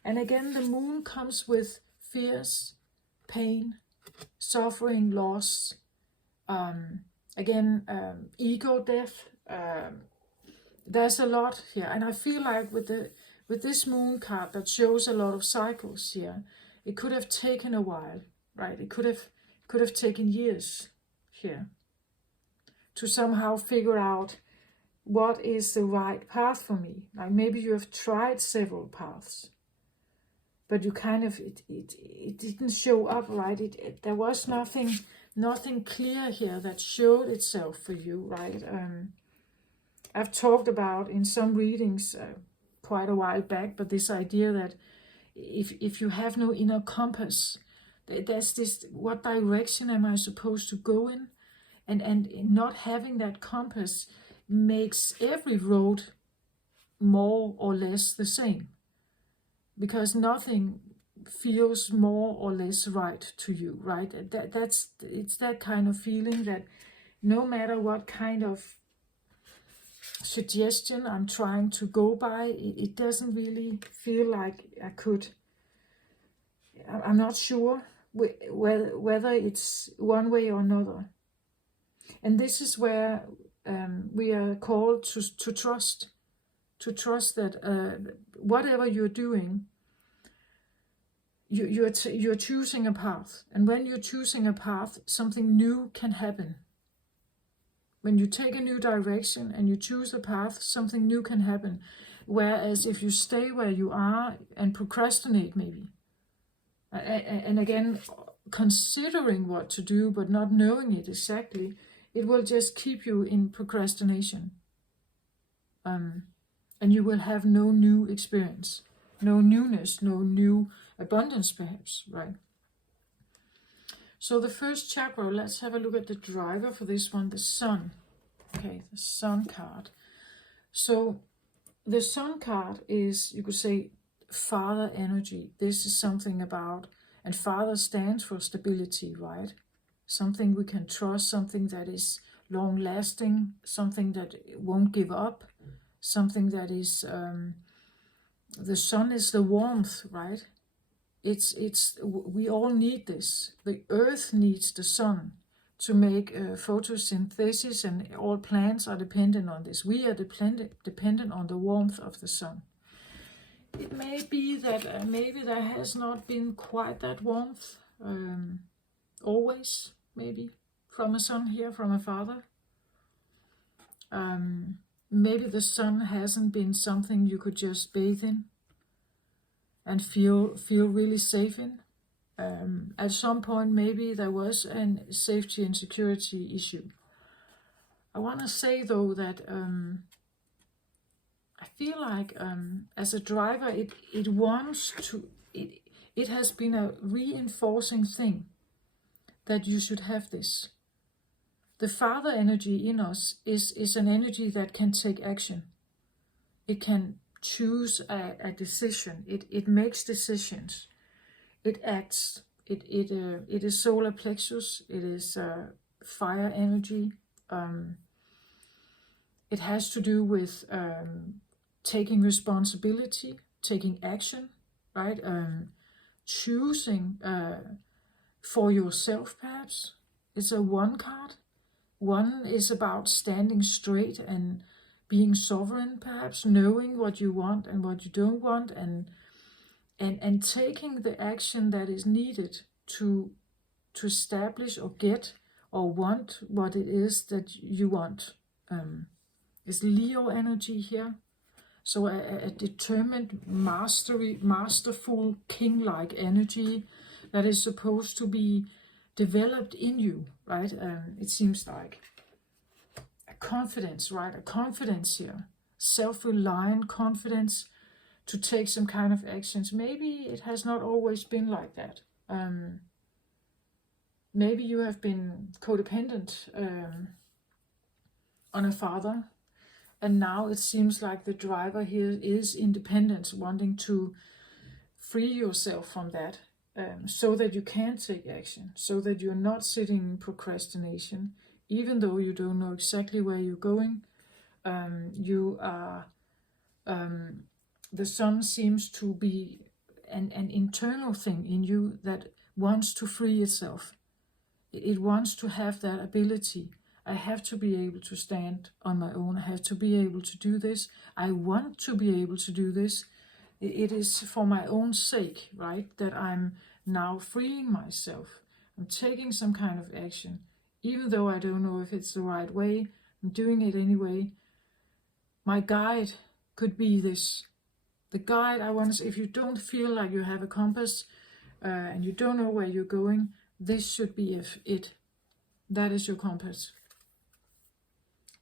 And again, the moon comes with fears, pain, suffering, loss. Ego death. There's a lot here. And I feel like with this moon card that shows a lot of cycles here, it could have taken a while, right? It could have taken years here to somehow figure out what is the right path for me. Like maybe you have tried several paths, but you kind of it didn't show up, right? There was nothing clear here that showed itself for you, right? I've talked about in some readings quite a while back, but this idea that if you have no inner compass, there's this, what direction am I supposed to go in? And not having that compass makes every road more or less the same, because nothing feels more or less right to you, right? It's that kind of feeling that no matter what kind of suggestion I'm trying to go by, it doesn't really feel like I could. I'm not sure whether it's one way or another. And this is where we are called to trust. to trust that whatever you're doing, you're choosing a path. And when you're choosing a path, something new can happen. When you take a new direction and you choose a path, something new can happen. Whereas if you stay where you are and procrastinate maybe, and again, considering what to do but not knowing it exactly, it will just keep you in procrastination. And you will have no new experience, no newness, no new abundance perhaps, right? So the first chakra, let's have a look at the driver for this one, the sun. Okay, the sun card. So the sun card is, you could say, father energy. This is something about, and father stands for stability, right? Something we can trust, something that is long lasting, something that won't give up, something that is, the sun is the warmth, right? We all need this. The earth needs the sun to make photosynthesis, and all plants are dependent on this. We are dependent on the warmth of the sun. It may be that maybe there has not been quite that warmth always, maybe, from a son here, from a father. Maybe the sun hasn't been something you could just bathe in and feel really safe in. At some point, maybe there was a safety and security issue. I want to say, though, that I feel like as a driver, it wants to, it has been a reinforcing thing that you should have this. The father energy in us is an energy that can take action. It can choose a decision. It makes decisions. It acts. It is solar plexus. It is fire energy. It has to do with taking responsibility, taking action, right? Choosing for yourself, perhaps. It's a one card. One is about standing straight and being sovereign, perhaps, knowing what you want and what you don't want, and taking the action that is needed to establish or get or want what it is that you want. It's Leo energy here. So a determined, masterful, king-like energy that is supposed to be developed in you, right? It seems like a confidence, right? A confidence here, self-reliant confidence to take some kind of actions. Maybe it has not always been like that. Maybe you have been codependent on a father, and now it seems like the driver here is independence, wanting to free yourself from that. So that you can take action, so that you're not sitting in procrastination, even though you don't know exactly where you're going. You are, the sun seems to be an internal thing in you that wants to free itself. It wants to have that ability. I have to be able to stand on my own. I have to be able to do this. I want to be able to do this. It is for my own sake, right, that I'm now freeing myself. I'm taking some kind of action. Even though I don't know if it's the right way, I'm doing it anyway. My guide could be this. The guide I want to say, if you don't feel like you have a compass and you don't know where you're going, this should be it. That is your compass.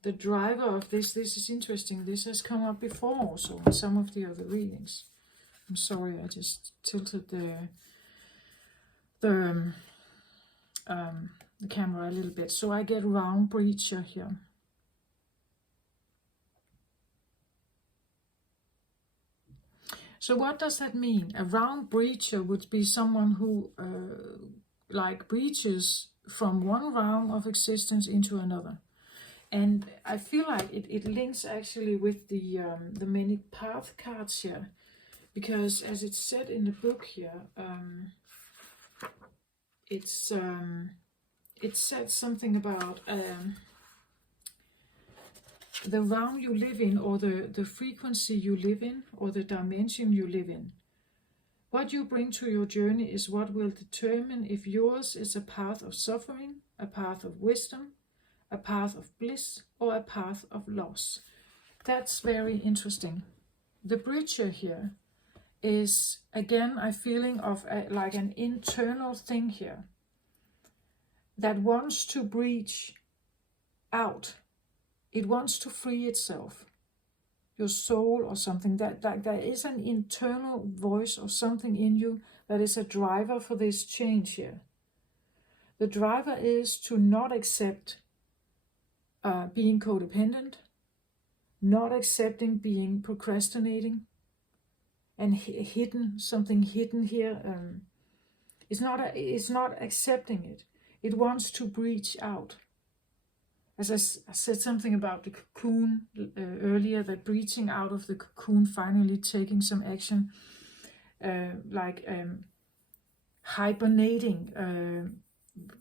The driver of this is interesting. This has come up before also in some of the other readings. I'm sorry, I just tilted the camera a little bit. So I get round breacher here. So what does that mean? A round breacher would be someone who like breaches from one realm of existence into another. And I feel like it links actually with the many path cards here, because as it's said in the book here, it said something about the realm you live in, or the frequency you live in, or the dimension you live in. What you bring to your journey is what will determine if yours is a path of suffering, a path of wisdom, a path of bliss, or a path of loss. That's very interesting. The breacher here is, again, a feeling of like an internal thing here that wants to breach out. It wants to free itself, your soul or something. That there is an internal voice or something in you that is a driver for this change here. The driver is to not accept being codependent, not accepting being procrastinating, and something hidden here. It's not accepting it. It wants to breach out. As I said something about the cocoon earlier, that breaching out of the cocoon, finally taking some action, like hibernating,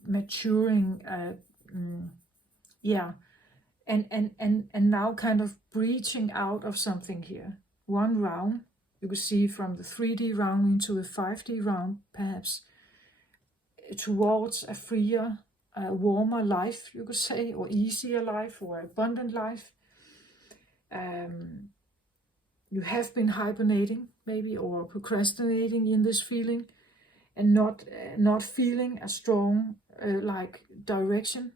maturing, yeah, and now kind of breaching out of something here. One round, you could see from the 3D round into a 5D round, perhaps, towards a freer, warmer life, you could say, or easier life, or abundant life. You have been hibernating, maybe, or procrastinating in this feeling, and not feeling a strong like direction.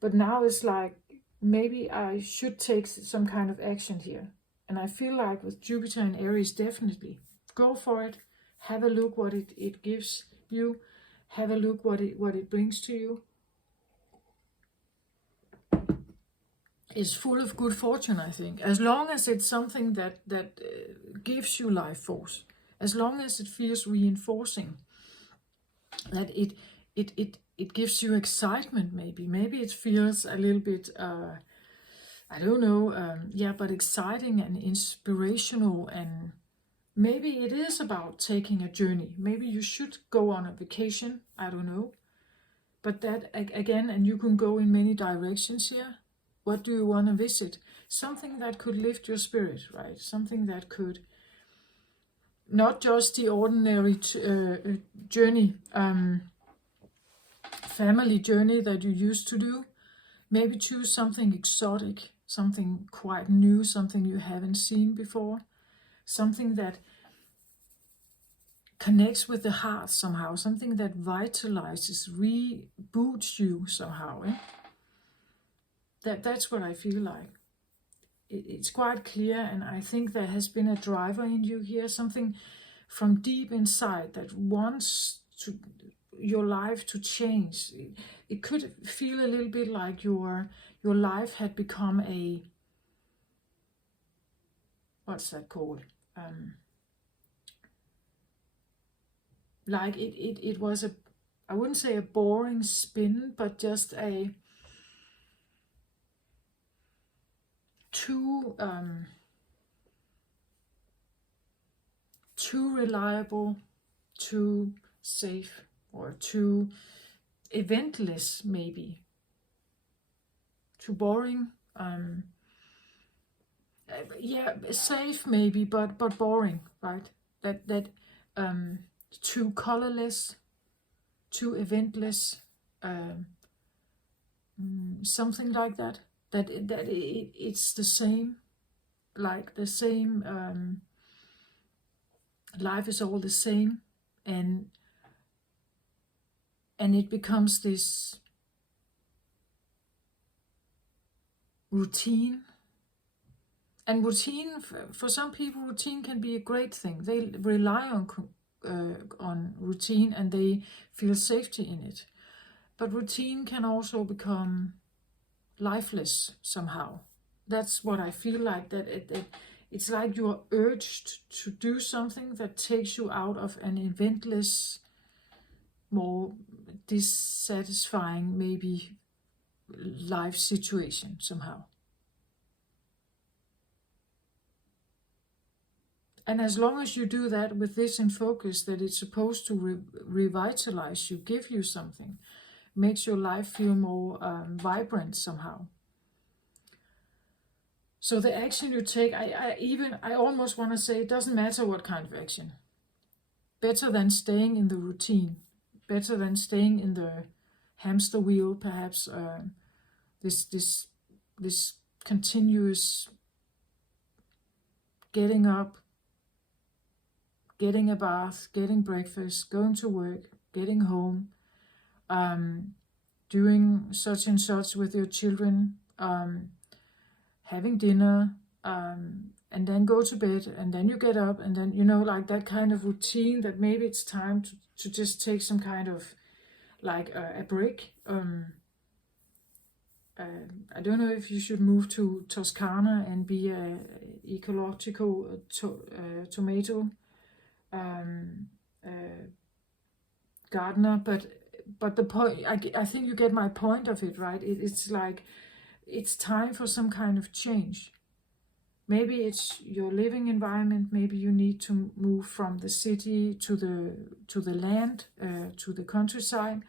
But now it's like, maybe I should take some kind of action here. And I feel like with Jupiter and Aries, definitely go for it. Have a look what it gives you. Have a look what it brings to you. It's full of good fortune, I think. As long as it's something that gives you life force. As long as it feels reinforcing. That it gives you excitement, maybe. Maybe it feels a little bit, I don't know, yeah, but exciting and inspirational, and maybe it is about taking a journey. Maybe you should go on a vacation, I don't know. But that, again, and you can go in many directions here. What do you want to visit? Something that could lift your spirit, right? Something that could, not just the ordinary journey, family journey that you used to do. Maybe choose something exotic, something quite new, something you haven't seen before. Something that connects with the heart somehow, something that vitalizes, reboots you somehow. That's what I feel like. It's quite clear, and I think there has been a driver in you here, something from deep inside that wants your life to change. It could feel a little bit like your life had become a, what's that called? Like it was I wouldn't say a boring spin, but just a too reliable, too safe, or too eventless, maybe. Too boring. Yeah, safe maybe, but boring, right? That too colorless, too eventless, something like that. That it's the same, like the same. Life is all the same, and it becomes this routine. And routine, for some people, routine can be a great thing. They rely on routine, and they feel safety in it. But routine can also become lifeless somehow. That's what I feel like, that it's like you're urged to do something that takes you out of an eventless, more dissatisfying, maybe, life situation somehow. And as long as you do that with this in focus, that it's supposed to revitalize you, give you something, makes your life feel more vibrant somehow. So the action you take, I almost want to say it doesn't matter what kind of action. Better than staying in the routine, better than staying in the hamster wheel, perhaps this continuous getting up, getting a bath, getting breakfast, going to work, getting home, doing such and such with your children, having dinner, and then go to bed, and then you get up, and then, like that kind of routine that maybe it's time to just take some kind of like a break. I don't know if you should move to Toscana and be a ecological tomato gardener, but the point, I think you get my point of it, right? It's like it's time for some kind of change. Maybe it's your living environment. Maybe you need to move from the city to the land, to the countryside.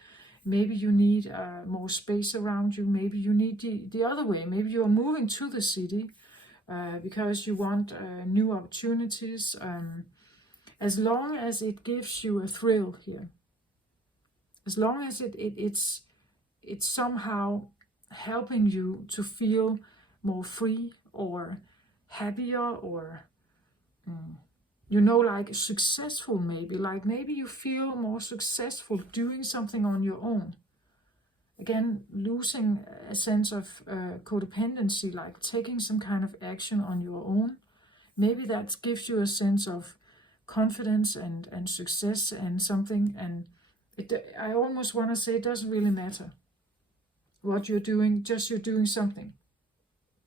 Maybe you need more space around you. Maybe you need the other way. Maybe you're moving to the city because you want new opportunities. As long as it gives you a thrill here, as long as it's somehow helping you to feel more free or happier, or like successful, maybe you feel more successful doing something on your own. Again, losing a sense of codependency, like taking some kind of action on your own. Maybe that gives you a sense of confidence and success and something. And I almost want to say it doesn't really matter what you're doing, just you're doing something.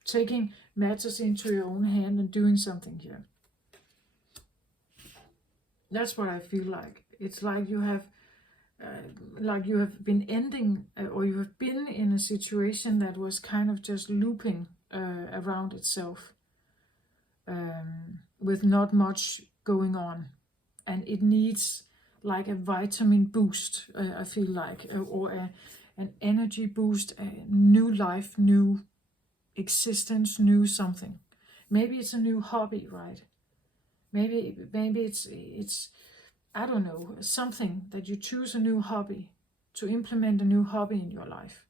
Taking matters into your own hand and doing something here. That's what I feel like. It's like you have been ending, or you have been in a situation that was kind of just looping around itself, with not much going on, and it needs like a vitamin boost. I feel like, or an energy boost, a new life, new existence, new something. Maybe it's a new hobby, right? Maybe it's I don't know, something that you choose, a new hobby, to implement a new hobby in your life.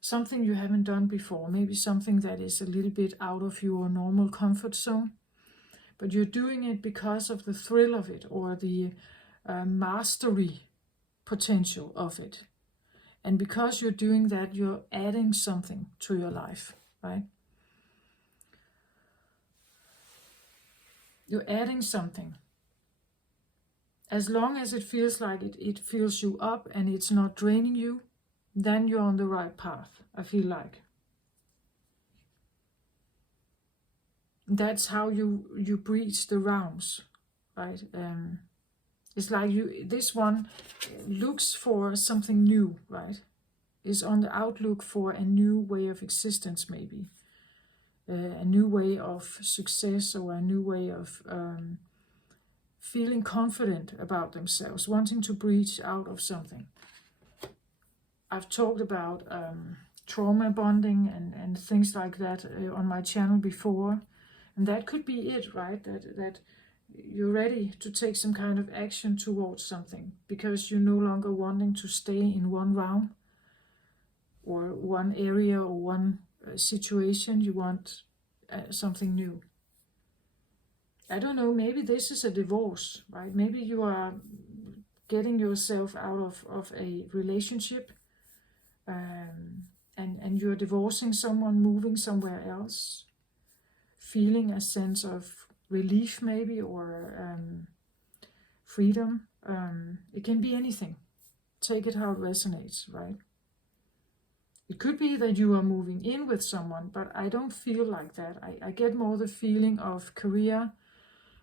Something you haven't done before, maybe something that is a little bit out of your normal comfort zone, but you're doing it because of the thrill of it, or the mastery potential of it. And because you're doing that, you're adding something to your life, right? You're adding something. As long as it feels like it fills you up and it's not draining you, then you're on the right path, I feel like. That's how you breach the rounds, right? It's like this one looks for something new, right? Is on the outlook for a new way of existence, maybe. A new way of success, or a new way of feeling confident about themselves, wanting to breach out of something. I've talked about trauma bonding and things like that on my channel before. And that could be it, right? That you're ready to take some kind of action towards something, because you're no longer wanting to stay in one realm, or one area, or one situation. You want something new. I don't know, maybe this is a divorce, right? Maybe you are getting yourself out of a relationship, and you're divorcing someone, moving somewhere else, feeling a sense of relief maybe, or freedom. It can be anything. Take it how it resonates, right? It could be that you are moving in with someone, but I don't feel like that. I get more the feeling of career,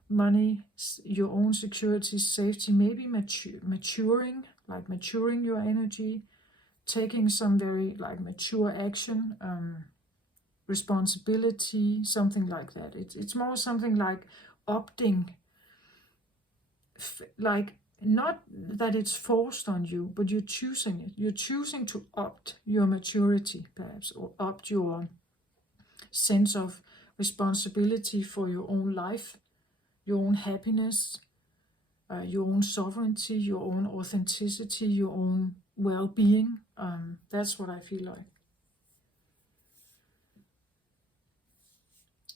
money, your own security, safety, maybe maturing your energy, taking some very like mature action, responsibility, something like that. It's more something like opting, like not that it's forced on you, but you're choosing it. You're choosing to opt your maturity, perhaps, or opt your sense of responsibility for your own life, your own happiness, your own sovereignty, your own authenticity, your own well-being. That's what I feel like.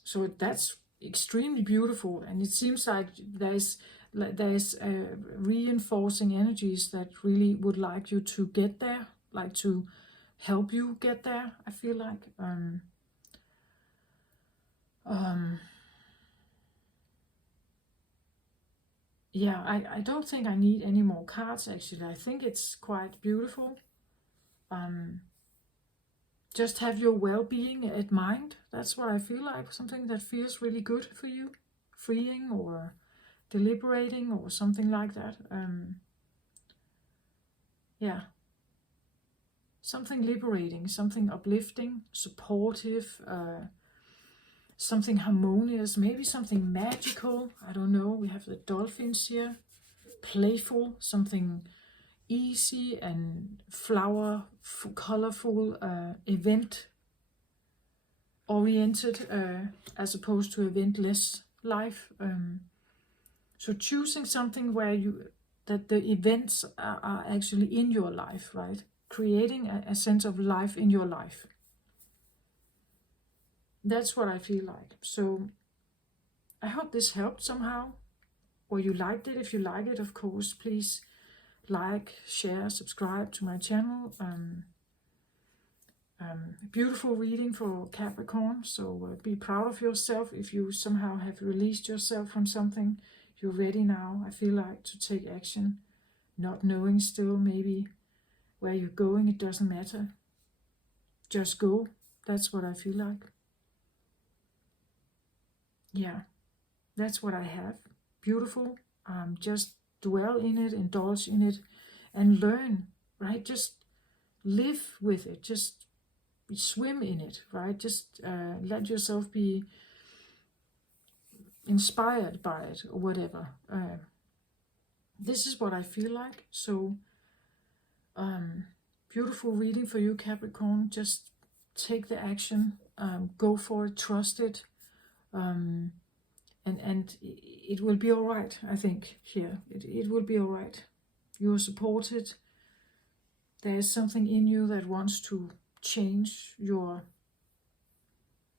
So that's extremely beautiful, and it seems like there's reinforcing energies that really would like you to get there, like to help you get there. I feel like yeah, I don't think I need any more cards actually. I think it's quite beautiful. Just have your well-being at mind. That's what I feel like. Something that feels really good for you, freeing or deliberating or something like that. Yeah, something liberating, something uplifting, supportive, something harmonious, maybe something magical. I don't know. We have the dolphins here. Playful, something easy and flower, colorful, event oriented, as opposed to eventless life. So choosing something where that the events are actually in your life, right? Creating a sense of life in your life. That's what I feel like. So I hope this helped somehow, or you liked it. If you like it, of course, please like, share, subscribe to my channel. Beautiful reading for Capricorn, so be proud of yourself if you somehow have released yourself from something. You're ready now, I feel like, to take action, not knowing still maybe where you're going. It doesn't matter, just go. That's what I feel like. Yeah, that's what I have. Beautiful. Just dwell in it, indulge in it, and learn, right? Just live with it, just swim in it, right? Just let yourself be inspired by it or whatever. This is what I feel like. So beautiful reading for you, Capricorn. Just take the action, go for it, trust it, and it will be all right. I think here it will be all right. You are supported. There is something in you that wants to change your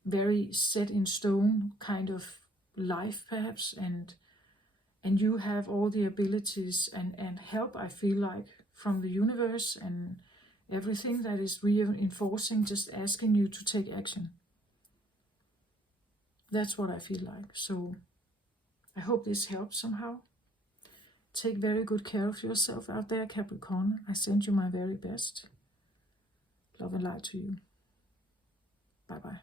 very set in stone kind of life, perhaps, and you have all the abilities and help, I feel like, from the universe and everything that is reinforcing, just asking you to take action. That's what I feel like. So I hope this helps somehow. Take very good care of yourself out there, Capricorn. I send you my very best. Love and light to you. Bye bye.